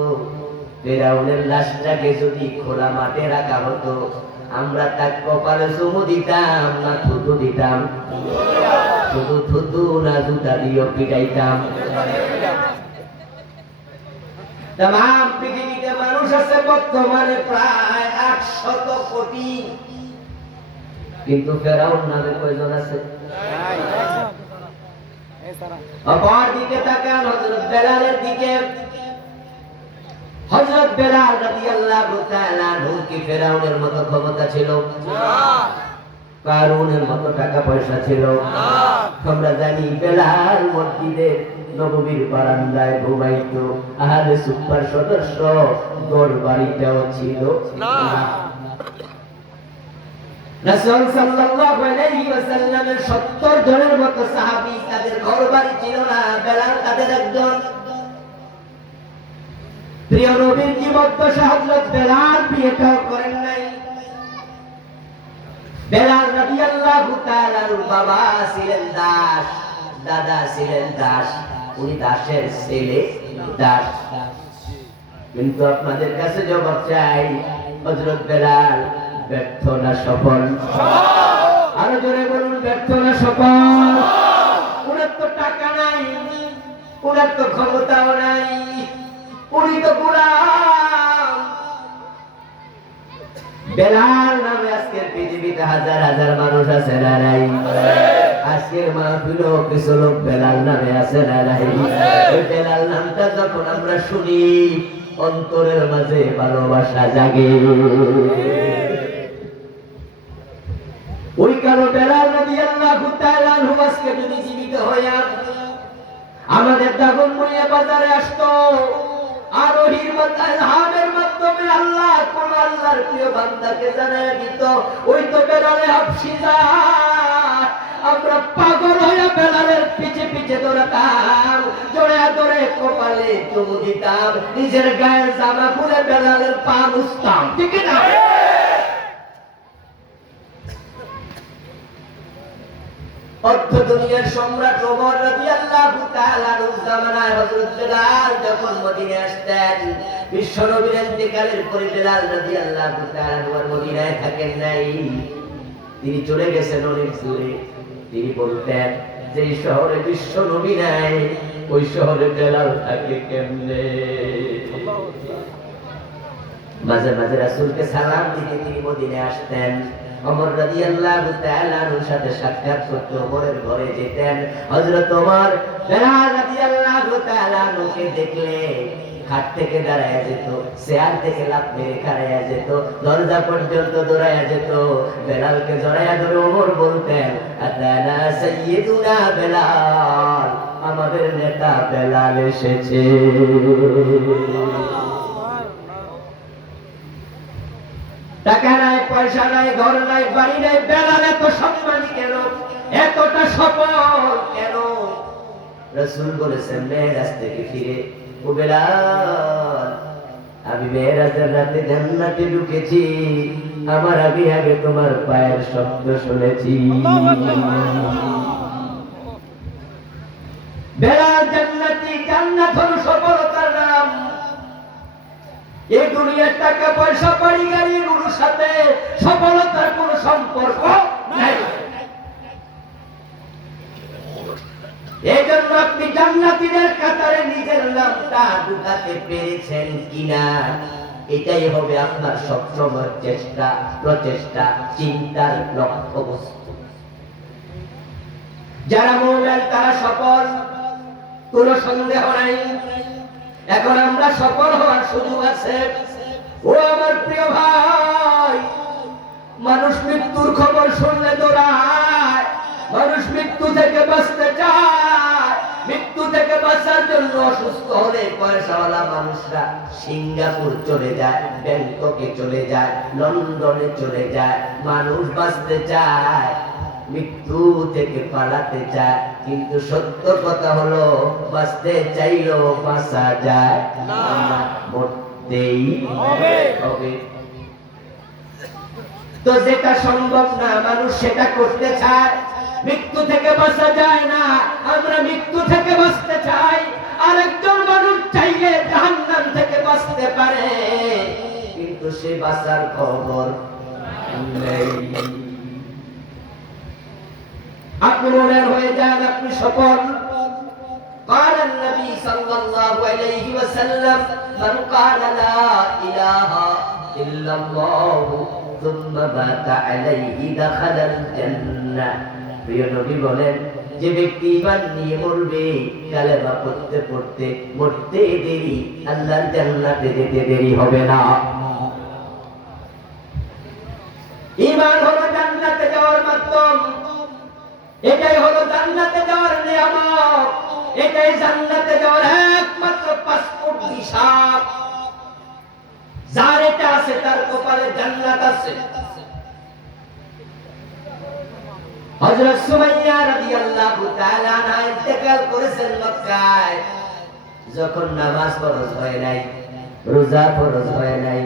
ফেরাউনের লাশটাকে যদি খোলা মাঠে রাখা হতো, আমরা তার কপালে চুমু দিতাম না থুতু দিতাম? শুধু থুতু না জুতা দিয়ে পিটাইতাম? তাম পৃথিবীতে মানুষ আছে বর্তমানে প্রায় 800 কোটি, কিন্তু ফেরাউন নামে কয়জন আছে? অপর দিকে তাকান হযরত বেলালের দিকে। হযরত বেলাল রাদিয়াল্লাহু তাআলা আনহু কি ফেরাউনের মতো ক্ষমতা ছিল? কারুনের মতো টাকা পয়সা ছিল? আমরা জানি বেলাল মসজিদে নববীর বারান্দায় ঘুমাইতো, আহলে সুপার সদস্য গড় বাড়িটাও ছিল না। রাসূল সাল্লাল্লাহু আলাইহি ওয়াসাল্লামের 70 জনের মতো সাহাবী, তাদের ঘর বাড়ি ছিল না, বেলাল তাদের একজন। প্রিয় নবীর জীবদ্দশা হযরত বেলাল বিয়েটাও করেন নাই। বেলাল রাদিয়াল্লাহু তাআলার বাবা ছিলেন দাস, দাদা ছিলেন দাস, উনি দাসের ছেলে দাস। কিন্তু আপনাদের কাছে জবাব চাই, হযরত বেলাল ব্যর্থ না সফল? আরো জোরে বলুন, ব্যর্থ না সফল? উনার তো টাকা নাই, উনার তো ক্ষমতাও নাই, উনি তো গোলাম। বেলাল নামে আজকের পৃথিবীতে হাজার হাজার মানুষ আছে না নাই? আজকের মাহফিলও কিছু লোক বেলাল নামে আছে না নাই? ওই বেলাল নামটা যখন আমরা শুনি, অন্তরের মাঝে ভালোবাসা জাগে। ওই কারো বেলাল রাদিয়াল্লাহু তাআলা আনহু আজকে যদি জীবিত হইয়া আমাদের দাগনমূড়িয়া বাজারে আসতো, আরোহীর ইলহামের মাধ্যমে আল্লাহ কোন আল্লাহর প্রিয় বান্দাকে জানায় দিত, ওই তো বেলালে হাবশি যায়। আমরা পাগল হয়ে বেলালের পিছে পিছে দৌড়াতাম, জোরে ধরে কপালে চুমু দিতাম, নিজের গায়ের জামা খুলে বেলালের পা মুছতাম, ঠিক না? অর্ধ দুনিয়ার সম্রাট ওমর রাদিয়াল্লাহু তাআলা আনহু জামানায় হযরত বেলাল যখন মদিনায় আসতেন, বিশ্ব নবীর ইন্তেকালের পরে বেলাল রাদিয়াল্লাহু তাআলা আনহু মদিনায় থাকেন নাই, তিনি চলে গেছেন অনেক দূরে। তিনি বলতেন যে শহরে বিশ্ব নবী নাই, ওই শহরে বেলাল থাকে কেমনে? মাঝে মাঝে রাসূলকে সালাম দিতে তিনি মদিনায় আসতেন। ওমর রাদিয়াল্লাহু তাআলা আনহুর সাথে সাক্ষাৎ করতে ওমরের ঘরে যেতেন। হযরত ওমর বেলাল রাদিয়াল্লাহু তাআলা আনহুকে দেখলে খাট থেকে দাঁড়ায়া যেত, চেয়ার থেকে লাফ মেরে খাড়ায়া যেত, দরজা পর্যন্ত দৌড়ায়া যেত। বেলালকে জড়ায়া ধরে ওমর বলতেন, আতানা সাইয়্যিদুনা বেলাল, আমাদের নেতা বেলাল এসেছে। টাকা নাই, পয়সা নাই, ঘর নাই, বাড়ি নাই, বেলাল এত সম্মানী কেন, এতটা সফল কেন? রাসূল বলেছেন মেরাজ থেকে ফিরে, ও বেলাল, আমি মেরাজের রাতে জান্নাতে ঢুকেছি, আমার আগে আগে তোমার পায়ের শব্দ শুনেছি। বেলাল জান্নাতি, জান্নাত হলো সফলতার নাম। এই দুনিয়ার টাকা পয়সা বাড়ি গাড়ির সাথে সফলতার কোন সম্পর্ক নাই। এই জন্য আপনি জান্নাতীদের কাতারে নিজের নামটা ঢুকাতে পেরেছেন কিনা, এটাই হবে আপনার সবসময় চেষ্টা, প্রচেষ্টা, চিন্তার লক্ষ্যবস্তু। যারা মুমিন তারা সফল, কোনো সন্দেহ নাই। এখন আমরা সফল হওয়ার সুযোগ আছে। ও আমার প্রিয় ভাই, মানুষ মৃত্যুর খবর শুনলে দৌড়ায়, মানুষ মৃত্যু থেকে বাঁচতে চায়। মৃত্যু থেকে বাঁচার জন্য অসুস্থ হলে পয়সাওয়ালা মানুষরা সিঙ্গাপুর চলে যায়, ব্যাংককে চলে যায়, লন্ডনে চলে যায়। মানুষ বাঁচতে চায়, মৃত্যু থেকে পালাতে চায়, কিন্তু সত্য কথা হলো বাঁচতে চাইলেও বাঁচা যায় না, মরতেই হবে। তো যেটা সম্ভব না মানুষ সেটা করতে চায়। মৃত্যু থেকে বাঁচা যায় না, আমরা মৃত্যু থেকে বাঁচতে চাই। আরেকজন মানুষ চাইলে জাহান্নাম থেকে বাঁচতে পারে, কিন্তু সে বাঁচার খবর নেই। আপনি মনের হয়ে যান, আপনি সফল। قال النبي صلى الله عليه وسلم من قال لا إله إلا الله ثم مات عليه دخل الجنة। প্রিয় নবী বলেন, যে ব্যক্তি ঈমান নিয়ে মরবে, কালেমা পড়তে পড়তে মরতে দেরি, আল্লাহর জান্নাতে যেতে দেরি হবে না। ঈমান হলো জান্নাতে যাওয়ার মাধ্যম, এটাই হলো জান্নাতে যাওয়ার নিয়ামত, এটাই জান্নাতে যাওয়ার একমাত্র পাসপোর্ট ভিসা। যার এটা আছে তার কপালে জান্নাত আছে। হযরত সুমাইয়া রাদিয়াল্লাহু তাআলা আনহা ইন্তেকাল করেছেন মক্কায়, যখন নামাজ ফরজ হয় নাই, রোজা ফরজ হয় নাই,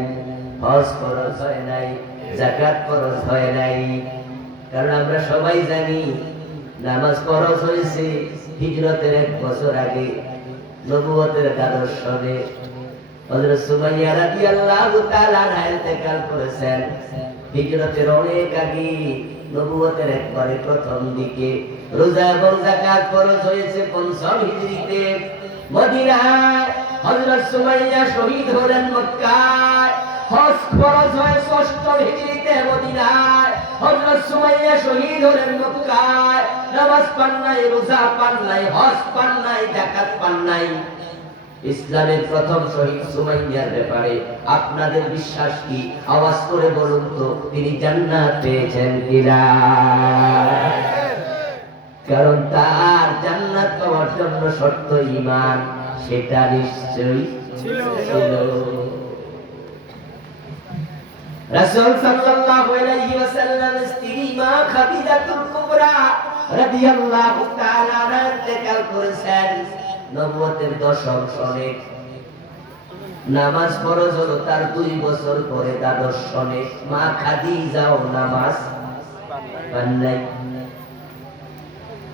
হজ ফরজ হয় নাই, যাকাত ফরজ হয় নাই। কারণ আমরা সবাই জানি নামাজ ফরজ হয়েছে হিজরতের 1 বছর আগে, নবুয়তের দ্বাদশ সনে। হযরত সুমাইয়া রাদিয়াল্লাহু তাআলা আনহা ইন্তেকাল করেছেন হিজরতের অনেক আগে, নবুয়তের একবারে প্রথম দিকে। রোজা এবং যাকাত ফরজ হয়েছে 5ম হিজরিতে মদিনায়। হযরত সুমাইয়া শহীদ হলেন মক্কায়। হজ ফরজ হয় 6ম হিজরিতে মদিনায়। হযরত সুমাইয়া শহীদ হলেন মক্কায়। নামাজ পান নাই, রোজা পান নাই, হজ পান নাই, যাকাত পান নাই। ইসলামের প্রথম শহীদ সুমাইয়ার ব্যাপারে আপনাদের বিশ্বাস কি? আওয়াজ করে বলুন তো, তিনি জান্নাত পেয়েছেন কিনা? কারণ তার জান্নাত পাওয়ার জন্য শর্ত ঈমান, সেটা নিশ্চয়ই ছিল। রাসূল সাল্লাল্লাহু আলাইহি ওয়াসাল্লামের স্ত্রী মা খাদিজাতুল কুবরা রাদিয়াল্লাহু তাআলা আনহা ইন্তেকাল করেছেন নবুয়তের 10ম সনে। নামাজ ফরজ হলো তার 2 বছর পরে, দ্বাদশ সনে। মা খাদিজাও নামাজ পান নাই।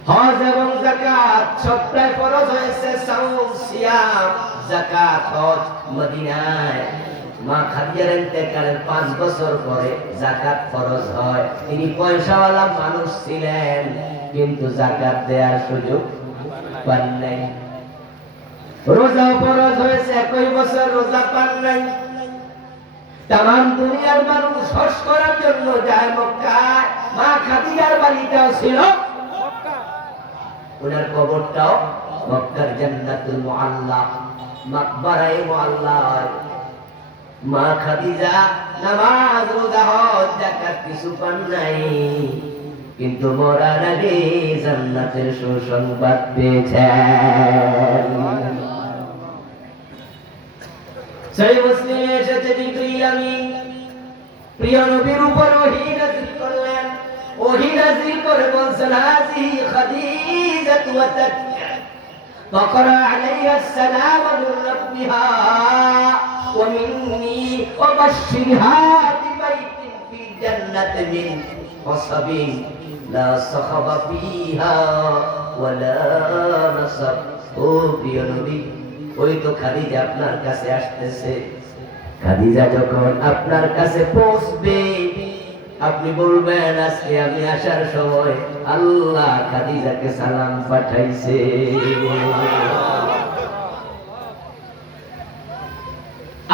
হজ এবং যাকাত সবটাই ফরজ হয়েছে, সাওম, সিয়াম, যাকাত, হজ মদিনায়। মা খাদিজার ইন্তেকালের 5 বছর পরে যাকাত ফরজ হয়। তিনি পয়সাওয়ালা মানুষ ছিলেন, কিন্তু যাকাত দেওয়ার সুযোগ পান নাই। রোজা ফরজ হয়েছে 21 বছর, রোজা পান নাই। তামাম দুনিয়ার মানুষ হজ করার জন্য যায় মক্কায়। মা খাদিজার বাড়িটাও ছিল মক্কা, ওনার কবরটাও মক্কার জান্নাতুল মুআল্লা, মাকবারায়ে মুআল্লা। মা খাদিজা নামাজ, রোজা, হজ, যাকাত কিছু পান নাই, কিন্তু মরার আগে জান্নাতের সুসংবাদ পেয়েছেন। সহিহ মুসলিমে এসেছে, জিবরীল আমিন প্রিয় নবীর উপর ওহী নাযিল করলেন। ওহী নাযিল করে বলছেন, হাযিহি খাদিজাতু ওয়া তাক্কা ফাকরা আলাইহা আসসালাম মিন রাব্বিহা ওয়া মিন্নি ওয়া বাশশিরহা বিবাইতিন ফিল জান্নাতি মিন ওয়াসাবিন লা সাখাবা ফিহা ওয়া লা নাসাব। ও প্রিয় নবী, ওই তো খাদিজা আপনার কাছে আসতেছে। খাদিজা যখন আপনার কাছে পৌঁছবে, আপনি বলবেন, আজকে আমি আসার সময় আল্লাহ খাদিজাকে সালাম পাঠাইছে।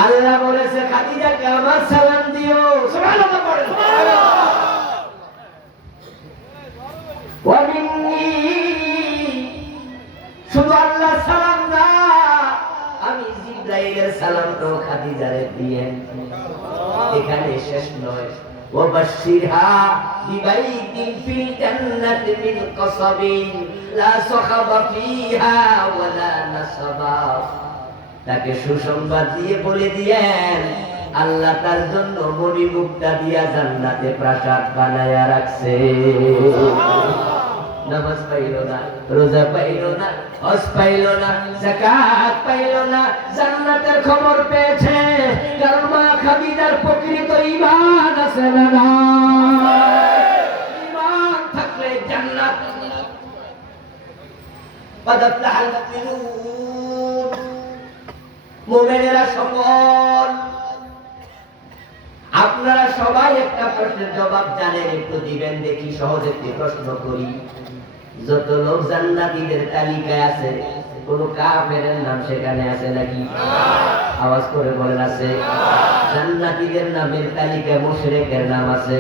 আল্লাহ বলেছে, খাদিজাকে আমার সালাম দিও। সুবহানাল্লাহ পড়েন। ওয়া মিন্নি, শুধু আল্লাহ সালাম না, আমি জিবরাইলের সালামটাও খাদিজারে দিয়েন। এখানে শেষ নয়। ওয়া বাশশিরহা বিবাইতিন ফিল জান্নাতি মিন কাসাবিন লা সাখাবা ফিহা ওয়া লা নাসাবা। তাকে সুসংবাদ দিয়ে বলে দিয়েন, আল্লাহ তার জন্য মণিমুক্তা দিয়া জান্নাতে প্রাসাদ বানায়া রাখছে। নামাজ পাইল না, রোজা পাইল না, হজ পাইল না, যাকাত পাইল না, জান্নাতের খবর পেয়েছে। কারণ মা খাদিজার প্রকৃত ঈমান আছে না? ঈমান থাকলে জান্নাত। বাদাতাল মুমিনুন মুমিনেরা সফল। আপনারা সবাই একটা প্রশ্নের জবাব জানেন, একটু দিবেন দেখি। সহজ একটি প্রশ্ন করি, যত লোক জান্নাতীদের তালিকায় আছে কোন কাফেরের নাম সেখানে আছে নাকি? আওয়াজ করে বলেন আছে। জান্নাতীদের নামের তালিকায় মুশরিকের নাম আছে।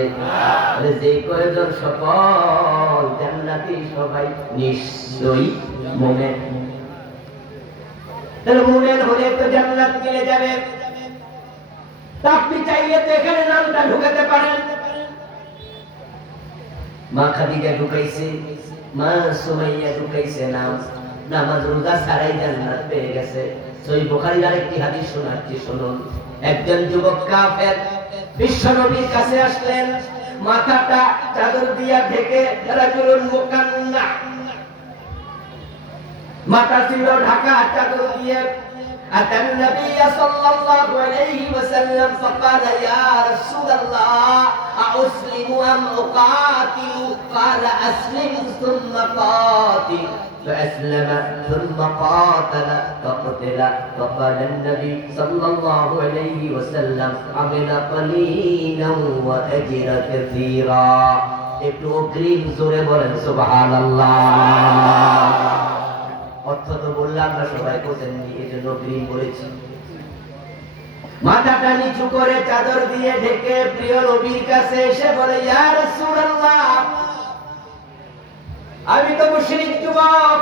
যে কয়জন সফল জান্নাতি সবাই নিশ্চয়ই মুমিন। তাহলে মুমিন হলে তো জান্নাত মিলে যাবে। আপনি চাইলে তো এখানে নামটা ঢুকাতে পারেন। মা খাদিজা ঢুকাইছে, মা সুমাইয়া ঢুকাইছে নাম। নামাজ রোজা ছাড়াই জান্নাত পেয়ে গেছে। সহিহ বুখারীর আরেকটি হাদিস শোনাচ্ছি, শুনুন। একজন যুবক কাফের বিশ্ব নবীর কাছে আসলেন, মাথাটা চাদর দিয়া ঢেকে, রাজুলুন মুকান্না, মাথা ছিল ঢাকা চাদর দিয়ে। أتى النبي صلى الله عليه وسلم فقال يا رسول الله أسلم أم أقاتل؟ قال أسلم ثم قاتل. فأسلم ثم قاتل فقتل. فقال النبي صلى الله عليه وسلم عمل قليلا وأجر كثيرا. একটু অগ্রিম জোরে বলেন সুবহানাল্লাহ। অর্থ তো বললাম না, সবাই বোঝেননি, এই জন্য অগ্রিম বলেছি। মাথাটা নিচু করে চাদর দিয়ে ঢেকে প্রিয় নবীর কাছে এসে বলে, ইয়া রাসূলুল্লাহ, আমি তো মুশরিক যুবক,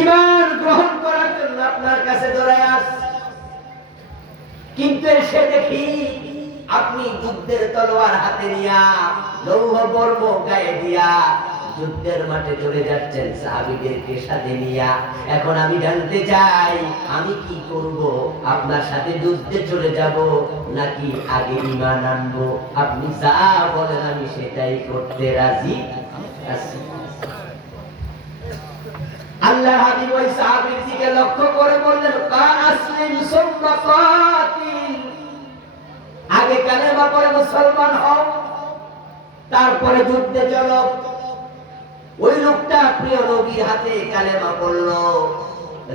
ঈমান গ্রহণ করার জন্য আপনার কাছে দৌড়ায় আসছি, কিন্তু এসে দেখি আপনি যুদ্ধের তলোয়ার হাতে নিয়া, লৌহ বর্ম গায়ে দিয়া যুদ্ধের মাঠে চলে যাচ্ছেন সাহাবীদেরকে সাথে নিয়া। এখন আমি জানতে চাই, আমি কি করব? আপনার সাথে যুদ্ধে চলে যাব নাকি আগে ঈমান আনবো? আপনি যা বলেন আমি সেটাই করতে রাজি আছি। আল্লাহ হাবিব ওই সাহাবীর দিকে লক্ষ্য করে বললেন, আসলিম সুম্মা কাতিল, আগে কালেমা পড়ে মুসলমান হও, তারপরে যুদ্ধে চলো। ওই লোকটা প্রিয় নবীর হাতে কালেমা পড়ল,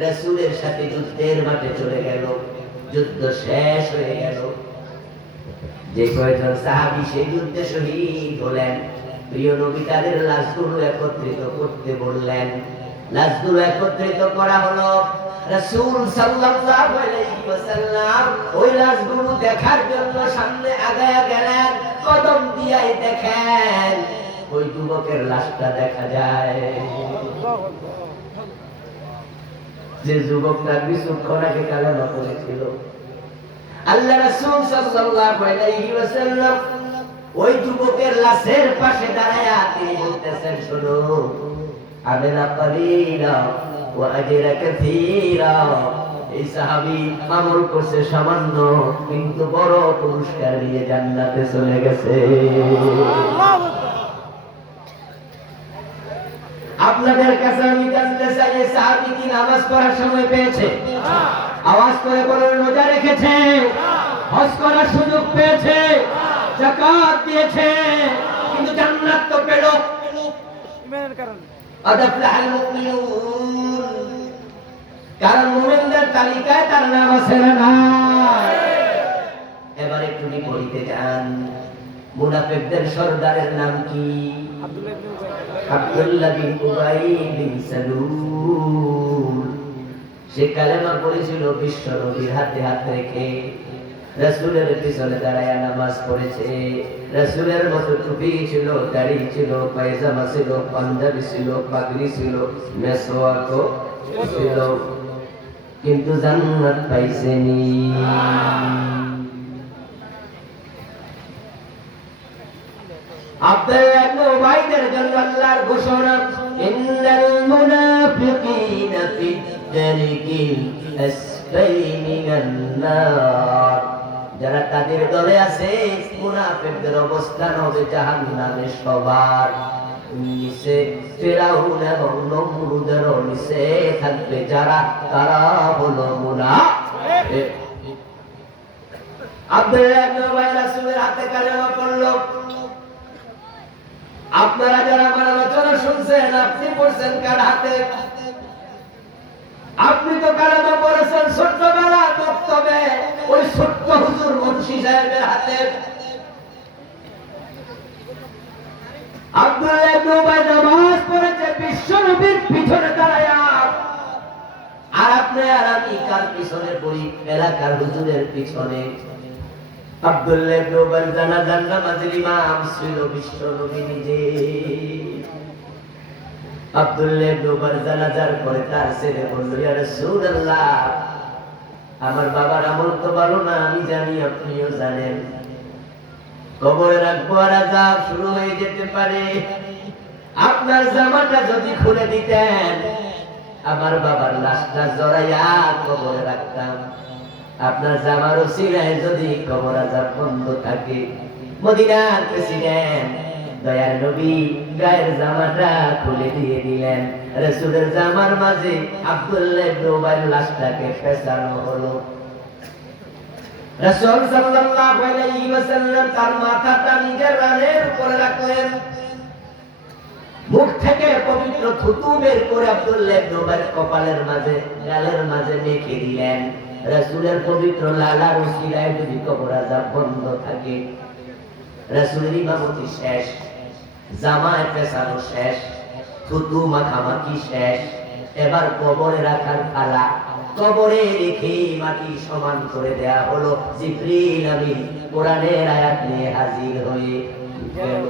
রাসূলের সাথে যুদ্ধের মাঠে চলে গেল। যুদ্ধ শেষ হয়ে গেল। যে কয়েকজন সাহাবী সেই যুদ্ধে শহীদ হলেন, প্রিয় নবী তাদের লাশগুলো একত্রিত করতে বললেন। লাশগুলো একত্রিত করা হলো। রাসূল সাল্লাল্লাহু আলাইহি ওয়াসাল্লাম ওই লাশগুলো দেখার জন্য সামনে আগায়া গেলেন। কদম দিয়াই দেখেন ওই যুবকের লাশটা দেখা যায়, যে যুবকটা বিচক্ষণ আগে কালেমা পড়েছিল। আল্লাহ রাসূল সাল্লাল্লাহু আলাইহি ওয়াসাল্লাম ওই যুবকের লাশের পাশে দাঁড়ায়া তিনি বলতেছেন, শোনো, আমেলা কলিলা ওয়া আজরা কাসীরা। এই সাহাবী আমল করছে সামান্য, কিন্তু বড় পুরস্কার নিয়ে জান্নাতে চলে গেছে। আপনাদের কাছে আমি জানতে চাই, এই সাহাবী কি নামাজ পড়ার সময় পেয়েছে? আওয়াজ করে বলেন, রোজা রেখেছে, হজ করার সুযোগ পেয়েছে, যাকাত দিয়েছে, কিন্তু জান্নাত তো পেল ঈমানের কারণে। আদাফলাহুল মুমিনুন, কারণ মুমিনদের তালিকায় তার নাম আছে না? এবার একটু বিপরীতে যান। মুনাফিকদের সর্দারের নাম কি? আব্দুল্লাহ বিন উবাই বিন সালুল। সে কালেমা পড়েছিল বিশ্ব নবীর হাতে হাত রেখে, রাসূলের পিছনে দাঁড়ায় নামাজ পড়েছে। রাসূলের মতো টুপি ছিল, দাড়ি ছিল, পায়জামা ছিল, পাঞ্জাবি ছিল, পাগড়ি ছিল, মেসওয়াকও ছিল, কিন্তু জান্নাত পাইছেনি। আব্দুল্লাহ ইবনে উবাইদের জন্য আল্লাহর ঘোষণা, ইন্নাল মুনাফিকিনা ফিদ দারিকিল আসফালি মিনান নার। যারা তাদের দলে আছে, মুনাফিকদের অবস্থান হবে জাহান্নামের সবার নিচে। ফিরাউন এবং নমরুদের নিচে থাকবে যারা, তারা হলো মুনাফিক। আব্দুল্লাহ ইবনে উবাই রাসূলের হাতে কালেমা পড়ল। আপনারা যারা আমার আলোচনা শুনছেন, আপনি পড়ছেন কার হাতে? আপনি তো কালেমা পড়েছেন হাতে। আব্দুল্লাহ ইবনে উবাই নামাজ পড়েছে বিশ্বনবীর পিছনে দাঁড়ায়া। আর আপনি আর আমি কার পিছনে পড়ি? এলাকার হুজুরের পিছনে। আব্দুল্লাহ ইবনে উবাই জানাজার নামাজের ইমাম ছিল বিশ্বনবী নিজে। আব্দুল্লাহ ইবনে উবাই জানাজার পরে তার ছেলে বলল, ইয়া রাসূলুল্লাহ, আমার বাবার আমল তো ভালো না, আমি জানি, আপনিও জানেন। কবরে রাখবো আর আযাব শুরু হয়ে যেতে পারে। আপনার জামাটা যদি খুলে দিতেন, আমার বাবার লাশটা জড়াইয়া কবরে রাখতাম। আপনার জামার ওসিলায় যদি কবর আযাব বন্ধ থাকে। মদিনার প্রেসিডেন্ট দয়ার নবী গায়ের জামাটা খুলে দিয়ে দিলেন। রাসূলের জামার মাঝে আব্দুল্লাহ ইবনে উবাইর লাশটাকে পেঁচানো হলো। রাসূল সাল্লাল্লাহু আলাইহি ওয়াসাল্লাম তার মাথাটা নিজের রানের উপরে রাখলেন। মুখ থেকে পবিত্র থুতু বের করে আব্দুল্লাহ ইবনে উবাইর কপালের মাঝে, গালের মাঝে মেখে দিলেন। রাসূলের পবিত্র লালার ওসিলায় যদি কবর আযাব বন্ধ থাকে। রাসূলের ইমামতি শেষ, জামায় পেছানো শেষ, থুতু মাখামাখি শেষ। এবার কবরে রাখার পালা। কবরে রেখে মাটি সমান করে দেয়া হলো। জিবরিল আমিন কোরআনের আয়াত নিয়ে হাজির হয়ে গেল।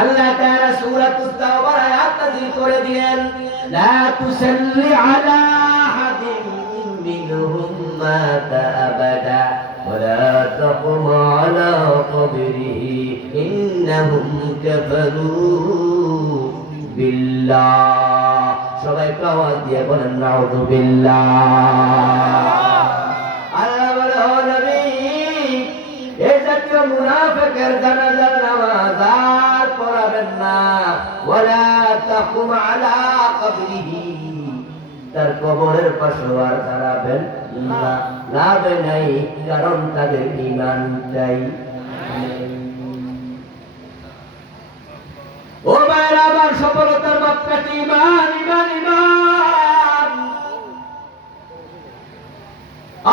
আল্লাহ তাআলা সূরাতুত তাওবার আয়াত নাযিল করে দিলেন, লা তুসাল্লি আলা আহাদিন মিনহুম মাতা আবাদা ওয়া লা তাকুম আলা কবরিহি ইন্নাহুম কাফারু বিল্লাহ। সবাই আওয়াজ দিয়ে বলেন নাউযু বিল্লাহ। আল্লাহ বলে, ও নবী, এই জাতীয় মুনাফিকের জানাজার নামাজ আর পড়াবেন না। ওয়ালা তাকুম আলা কবরিহি, তার কবরের পাশে আর দাঁড়াবেন না। লাভ নাই, কারণ তাদের ঈমান নাই। ও ভাইরা, আমার সফলতার মাপকাঠি ঈমান, ঈমান, ঈমান।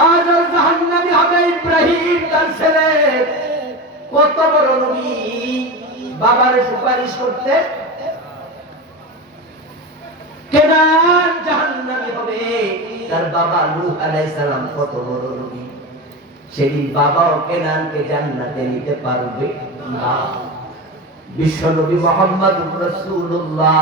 আজ আর জাহান্নামী হবে ইব্রাহিম তার ছেলে। কত বড় নবী, বাবার সুপারিশ করতে কেনান জাহান্নামী হবে। তার বাবা নূহ আলাইহিস সালাম কত বড় নবী, সেদিন বাবাও কেনানকে জান্নাতে নিতে পারবে না। বিশ্বনবী মুহাম্মদুর রাসূলুল্লাহ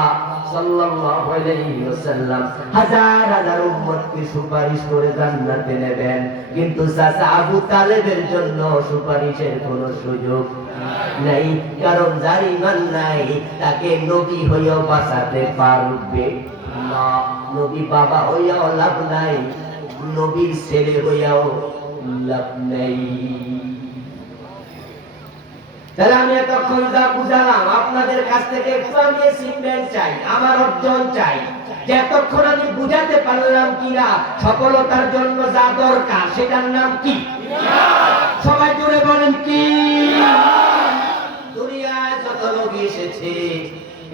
সাল্লাল্লাহু আলাইহি ওয়াসাল্লাম হাজার হাজার উম্মতকে সুপারিশ করে জান্নাতে নেবেন, কিন্তু চাচা আবু তালেবের জন্য সুপারিশের কোনো সুযোগ নাই। কারণ যার ঈমান নাই তাকে নবী হইয়াও বাঁচাতে পারবে না। নবী বাবা হইয়াও লাভ নাই, নবীর ছেলে হইয়াও লাভ নাই। তাহলে আমি এতক্ষণ যা বুঝালাম, আপনাদের কাছ থেকে একটু আমি অ্যাচিভমেন্ট চাই, আমার অর্জন চাই, যে এতক্ষণ আমি বুঝাতে পারলাম কিনা সফলতার জন্য যা দরকার সেটার নাম কি? সবাই জুড়ে বলেন কি? দুনিয়ায় যত নবী এসেছে,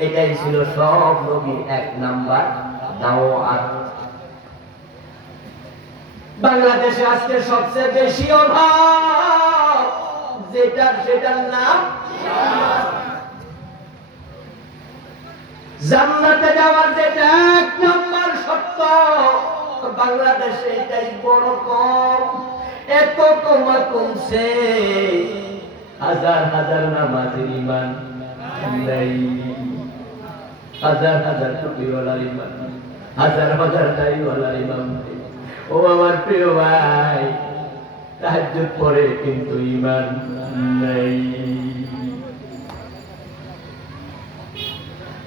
এটাই ছিল সব নবীর এক নাম্বার দাওয়াত। বাংলাদেশে আজকে সবচেয়ে বেশি অভাব সেটার নাম জান্নাতে যাওয়ার যেটা এক নম্বর সত্য, বাংলাদেশে এটাই বড় কম। এত কমছে, হাজার হাজার নামাজের ঈমান নাই, হাজার হাজার টুপিওয়ালার ঈমান, হাজার হাজার দাড়িওয়ালার ঈমান নাই। ও আমার প্রিয় ভাই, তাহাজ্জুদ পড়ে কিন্তু ঈমান নাই।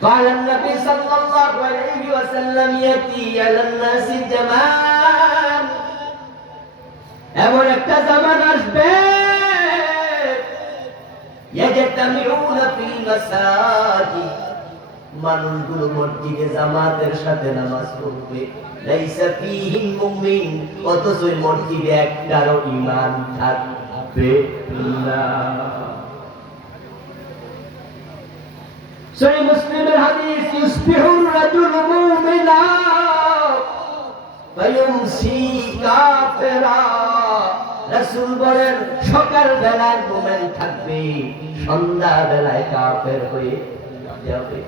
قال النبي صلى الله عليه وسلم يأتي على الناس زمان, এমন একটা জামান আসবে يجتمعون في المساجد, মানুষগুলো মসজিদে জামাতের সাথে নামাজ পড়বে, লাইসা ফীহিম মুমিন, অথচ মসজিদে একটারও ঈমান থাকবে না। সহিহ মুসলিমের হাদিস, ইউসবিহুর রাজুলু মুমিনা ফায়ুমসি কাফিরা রাসূল বলেন সকাল বেলায় মুমিন থাকবে, সন্ধ্যা বেলায় কাফের হয়ে যাবে।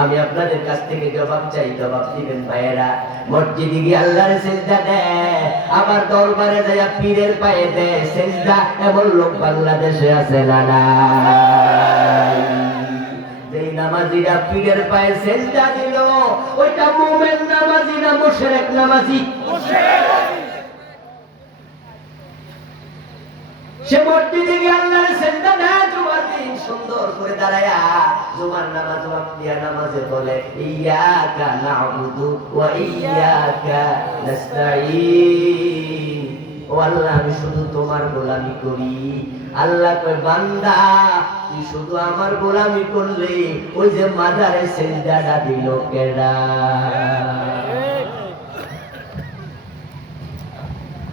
আমি আপনাদের কাছ থেকে জবাব চাই, জবাব দিবেন ভাইয়েরা। মসজিদে গিয়ে আল্লাহর সিজদা দেয়, আবার দরবারে যায় পীরের পায়ে দেয় সিজদা, এমন লোক বাংলাদেশে আছে না নাই? যেই নামাজিরা পীরের পায়ে সিজদা দিল, ওইটা মুমিন নামাজি না মুশরিক নামাজি? সে মসজিদে গিয়ে আল্লাহর সিজদা দেয় জুমার দিন, সুন্দর করে দাঁড়ায়া জুমার নামাজ ওয়াক্তিয়া নামাজে বলে ইয়্যাকা না'বুদু ওয়া ইয়্যাকা নাস্তাঈন। ও আল্লাহ, আমি শুধু তোমার গোলামি করি। আল্লাহ কয় বান্দা, তুই শুধু আমার গোলামি করলে ওই যে মাজারে সিজদাটা দিল কেডা?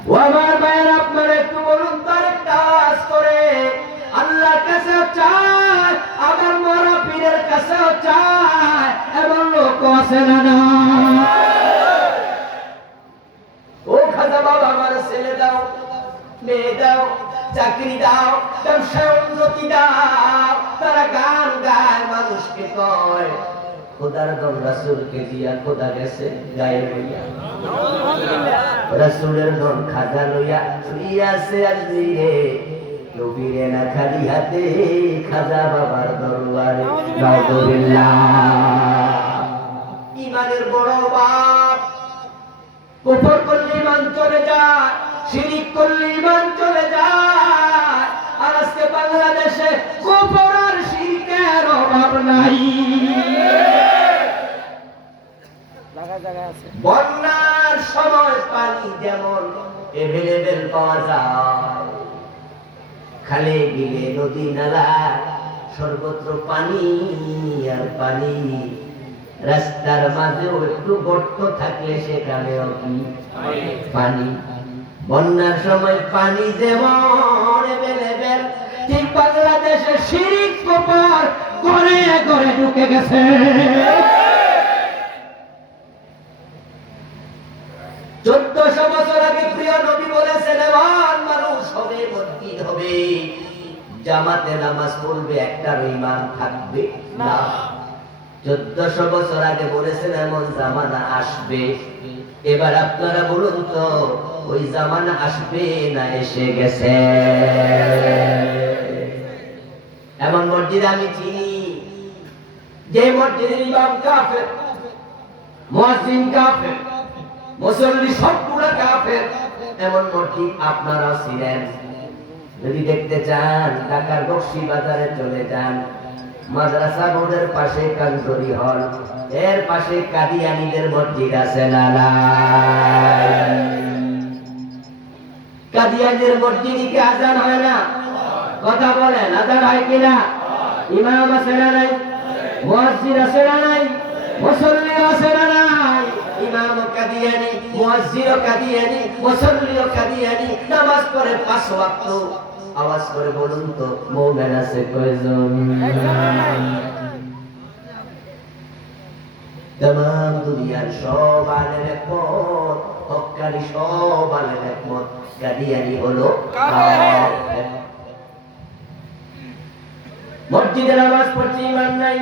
ও আমার ভাইয়েরা, আপনারা একটু বলুন তার কাজ করে আল্লাহর কাছে চায়, আবার মরা পীরের কাছে চায়, এমন লোক আছে না না? ও খাজা বাবা, আমার ছেলে দাও, মেয়ে দাও, চাকরি দাও, ব্যবসায় উন্নতি দাও। তারা গান গায়, মানুষকে কয় খোদার দম রাসূলকে দিয়া খোদা গেছে গায়ে লইয়া। রাসূলের দম খাজা লইয়া শুইয়াছে আজমিরে, কেউ ফিরে না খালি হাতে খাজা বাবার দরবারে। নাউযুবিল্লাহ। ইমানের বড় বাপ, কুফর করলে ইমান চলে যায়, শিরিক করলে ইমান চলে যায়। আর আজকে বাংলাদেশে কুফর আর শিরকের অভাব নাই। বন্যার সময় পানি যেমন এভেলেবেল পাওয়া যায়, খালে বিলে নদী নালা সর্বত্র পানি আর পানি। রাস্তার মাঝেও একটু গর্ত থাকলে সেখানেও কি পানি। বন্যার সময় পানি যেমন এভেলেবেল, ঠিক বাংলাদেশে শিরিক কুফর ঘরে ঘরে ঢুকে গেছে। 1400 বছর আগে প্রিয় নবী বলেছেন, এমন মানুষ হবে মসজিদ হবে, জামাতে নামাজ পড়বে, একটার ইমান থাকবে না। 1400 বছর আগে বলেছেন এমন জামানা আসবে। এবার আপনারা বলুন তো, ওই জামানা আসবে না এসে গেছে? এমন মসজিদ আমি চিনি যে মসজিদের ইমাম কাফের, মুয়াজ্জিন কাফের, মুসল্লি সবগুলা কাফের। এমন মসজিদ আপনারা ছিলেন। যদি দেখতে চান, ঢাকার বক্সি বাজারে চলে যান, মাদ্রাসা বোর্ডের পাশে কাঞ্চরি হল, এর পাশে কাদিয়ানীদের মসজিদ আছে না নাই? কাদিয়ানীদের মসজিদে কি আজান হয় না? কথা বলেন, আজান হয় কিনা? ইমাম আছে না নাই? মুয়াজ্জিন আছে না নাই? মুসল্লি আছে না নাই? ইমাম কাদিয়ানী, মুয়াজ্জিন কাদিয়ানী, মুসল্লি কাদিয়ানী, নামাজ পড়ে 5 ওয়াক্ত। আওয়াজ করে বলুন তো, মুমিন আছে কয়জন? तमाम দুনিয়ার সব আলেম একমত, হক্কানি সব আলেম একমত, কাদিয়ানী হলো কাফের। মসজিদে নামাজ পড়তে ঈমান নাই,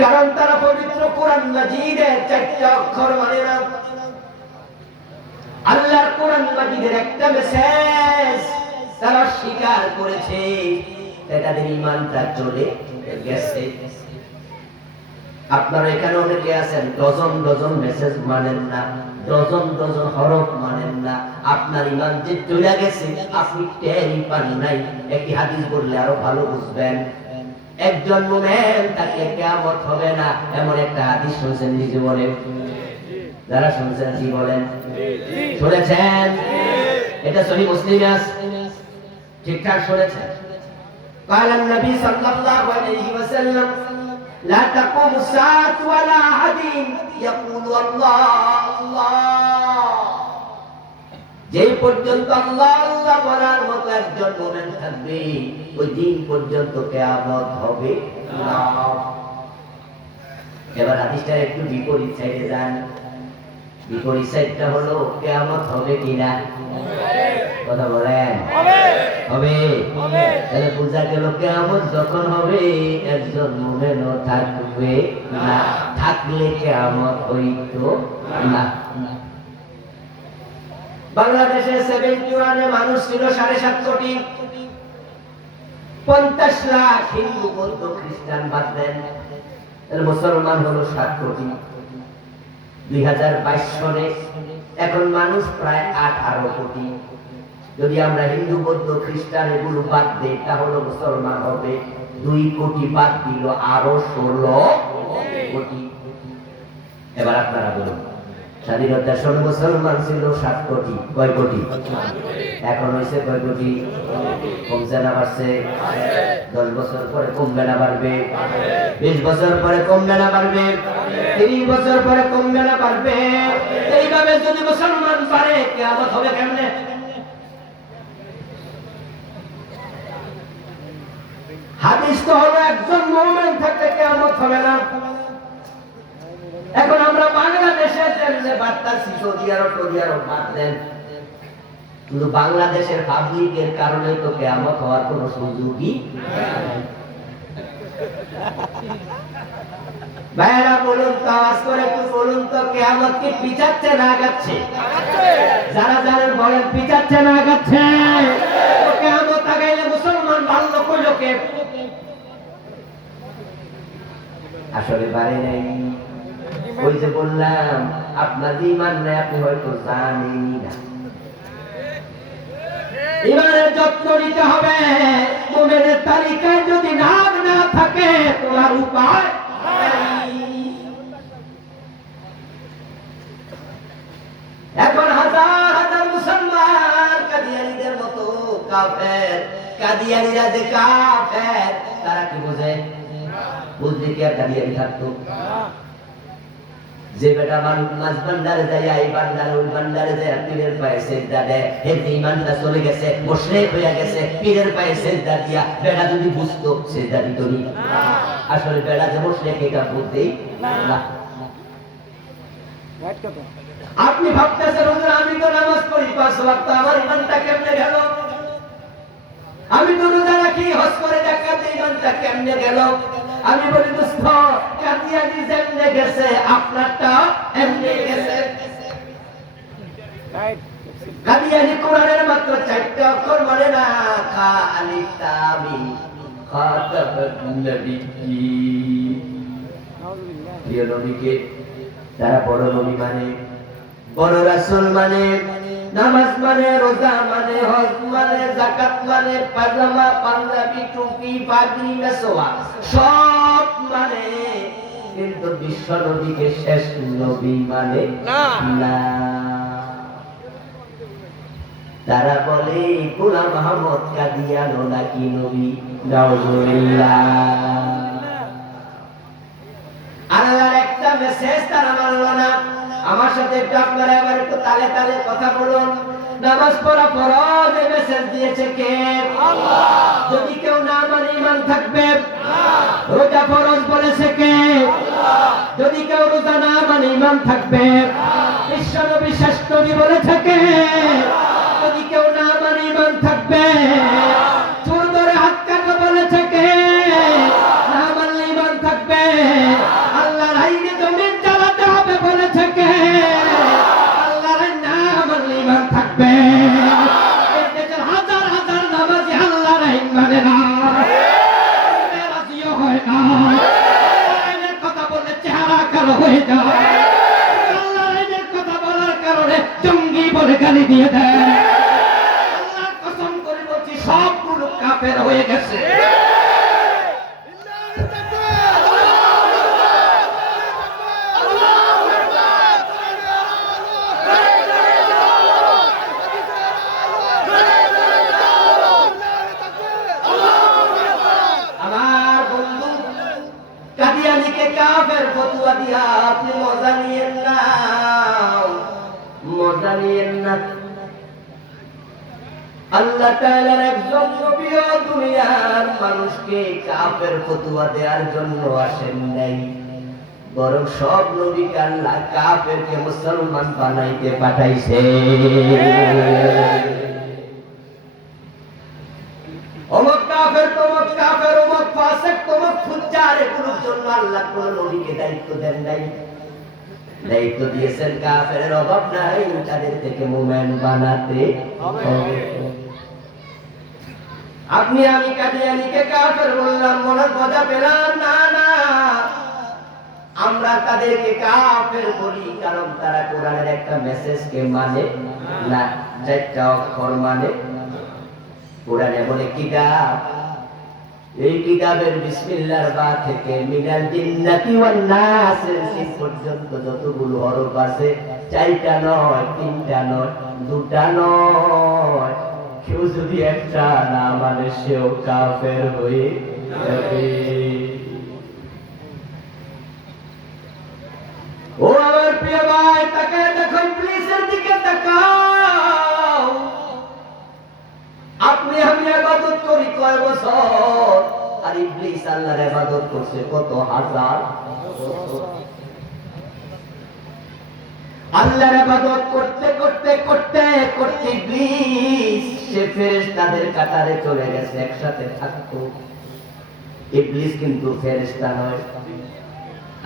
কারণ তারা পবিত্র কোরআন মাজিদের 4টা অক্ষর মানে না। আল্লাহর কোরআন মাজিদের একটা মেসেজ তারা স্বীকার করেছে, তাদের ঈমানটা চলে গেছে। আপনারা এখানে অনেকে আছেন ডজন ডজন মেসেজ মানেন না, ডজন ডজন হরফ মানেন না, আপনার ঈমান যে চলে গেছে আপনি টেরই পান নাই। একই হাদিস বললে আরো ভালো বুঝবেন। একজন মুমিন তাকে কিয়ামত হবে না, এমন একটা হাদিস শুনছেন নিজে বলেন? যারা শুনছেন কি বলেন? শুনেছেন? এটা সহিহ মুসলিমে আছে, ঠিকঠাক শুনেছেন? قال النبي صلى الله عليه وسلم لا تقوم الساعة ولا أحد يقول الله الله। যেই পর্যন্ত আল্লাহ আল্লাহ বলার মতো একজন মুমিন থাকবে, ওই দিন পর্যন্ত কিয়ামত হবে না। এবার হাদিসটা একটু বিপরীত সাইডে যান। বিপরীত সাইডটা হলো কিয়ামত হবে কিনা, কথা বলেন হবে। তাহলে বোঝা গেল কিয়ামত যখন হবে একজন মুমিনও থাকবে না, থাকলে কিয়ামত হইতো না। বাংলাদেশে 71 মানুষ ছিল 7.5 কোটি, 50 লাখ হিন্দু বৌদ্ধ খ্রিস্টান বাদ দেন, মুসলমান হলো 7 কোটি। 2022 সনে এখন মানুষ প্রায় 18 কোটি। যদি আমরা হিন্দু বৌদ্ধ খ্রিস্টান এগুলো বাদ দিই তাহলে মুসলমান হবে 2 কোটি, বাদ দিল আরো 16 কোটি। এবার আপনারা বলুন, স্বাধীনতার সময় মুসলমান ছিল 7 কোটি, কয় কোটি? এখন হয়েছে কয় কোটি? কমছে না বাড়ছে? 10 বছর পরে কমবে না বাড়বে? 20 বছর পরে কমবে না বাড়বে? 30 বছর পরে কমবে না বাড়বে? এইভাবে যদি মুসলমান পারে কিয়ামত হবে কেমনে? হাদিস তো হলো একজন মুমিন থাকলে কিয়ামত হবে না। এখন আমরা বাংলাদেশে যে বার্তাছি, সৌদি আরব বাদ দেন, কিন্তু বাংলাদেশের পাবলিকের কারণে তো কিয়ামত হওয়ার কোনো সুযোগই নাই। ভাইরা বলুন তো, আওয়াজ করে একটু বলুন তো, কিয়ামত কি পিছাচ্ছে না আগাচ্ছে? যারা জানেন বলেন, পিছাচ্ছে না আগাচ্ছে? কিয়ামত আগাইলে মুসলমান ভালো কইল কে? আসলে বাড়ি নাই। ওই যে বললাম, আপনার ঈমান নাই, আপনি হয়তো জানেনই না। ঈমানের যত্ন নিতে হবে। মুমিনের তালিকায় যদি নাম না থাকে তোমার উপায় নাই। এখন হাজার হাজার মুসলমান কাদিয়ানীদের মতো কাফের। কাদিয়ানীরা যে কাফের তারা কি বোঝে? বুঝলে কি আর কাদিয়ানী থাকতো? যে বেটা মাছ ভান্ডারে যায়, এই ভান্ডারে ওই ভান্ডারে যায়, পীরের পায়ে সেজদা দেয়, এর ঈমানটা চলে গেছে, মুশরিক হয়ে গেছে। পীরের পায়ে সেজদা দিয়া বেটা যদি বুঝতো সেজদা দিত না। আসলে বেটা যে মুশরিক এটা বুঝতেই না। আপনি ভাবতেছেন হুজুর আমি তো নামাজ পড়ি 5 ওয়াক্ত, আমার ঈমানটা কেমনে গেল? আমি তো রোজা রাখি, হজ করে যাকাত দিই, ঈমানটা কেমনে গেল? আমি বলি দোস্ত, কাদিয়ানী যেমনে গেছে আপনারটা এমনি গেছে। কাদিয়ানী কোরআনের মাত্র 4টা অক্ষর মানে না, খা আলিফ তা মিম, খাতাবান নবিয়্যিন। প্রিয় নবীকে তারা বড় নবী মানে, বড় রাসূল মানে, নামাজ মানে, রোজা মানে, হজ মানে, যাকাত মানে, পাজামা পাঞ্জাবি টুপি পাগড়ি মেসওয়াক সব মানে, কিন্তু বিশ্ব নবীকে শেষ নবী মানে না। তারা বলে গোলাম আহমদ কাদিয়ানো নাকি নবী। নাউজুবিল্লাহ। আল্লাহর একটা মেসেজ তারা মানল না। আমার সাথে একটু আপনারা এবার একটু তালে তালে কথা বলুন। নামাজ পড়া ফরজ, এই মেসেজ দিয়েছে কে? আল্লাহ। যদি কেউ না মানে ঈমান থাকবে না। রোজা ফরজ বলেছে কে? আল্লাহ। যদি কেউ রোজা না মানে ঈমান থাকবে না। বিশ্ব নবী শেষ নবী বলেছে কে? আল্লাহ। যদি কেউ না মানে ঈমান থাকবে না। চুল ধরে হাত কাটো বলেছে কে? আল্লাহ। না মানলে ঈমান থাকবে না। আল্লাহর আইনে জমিন জ্বালাতে হবে বলেছে কে? আল্লাহর না মানলে ঈমান থাকবে। এই দেশের হাজার হাজার নামাজি আল্লাহর আইন মানে না, রাজিও হয় না। আইনের কথা বললে চেহারা কালো হয়ে যায়। আল্লাহর আইনের কথা বলার কারণে জঙ্গি বলে গালি দিয়ে দেয়। আল্লাহর কসম করে বলছি সবগুলো কাফের হয়ে গেছে। কাদিয়ানীকে কাফের ফতোয়া দিয়া আপনি মজা নিয়েন না, মজা নিয়েন না। আল্লাহ তাআলার একজন নবীও দুনিয়ার মানুষকে কাফের ফতোয়া দেওয়ার জন্য আসেন নাই, বরং সব নবীকে আল্লাহ কাফেরকে মুসলমান বানাইতে পাঠাইছে। অমুক কাফের, তমুক কাফের, অমুক ফাসিক, তমুক ফুজ্জার, এগুলোর জন্য আল্লাহ কোন নবীকে দায়িত্ব দেন নাই। দায়িত্ব দিয়েছেন কাফেরের অভাব নাই, তাদের থেকে মুমিন বানাতে হবে। আপনি আমি কাদিয়ানীকে কাফের বললাম, মনে মজা পেলাম না, না, আমরা তাদেরকে কাফের বলি কারণ তারা কোরআনের একটা মেসেজকে মানে না, চারটা অক্ষর মানে। কোরআনে বলে কিতাব, এই কিতাবের বিসমিল্লাহর বা থেকে মিনাল জিন্নাতি ওয়ান নাসের শেষ পর্যন্ত যতগুলো হরফ আছে, চারটা নয়, তিনটা নয়, দুটা নয়। কেউ যদি একটা না মানে সেও কাফের হয়ে যাবে। ও আমার প্রিয় ভাই, তাকায় দেখো, ইবলিসের দিকে তাকাও। আপনি আমি ইবাদত করি কয় বছর, আর ইবলিস আল্লাহর ইবাদত করছে কত হাজার বছর। আল্লাহর ইবাদত করতে করতে করতে করতে ইবলিস সে ফেরেশতাদের কাতারে চলে গেছে, একসাথে থাকতো। ইবলিস কিন্তু ফেরেশতা নয়।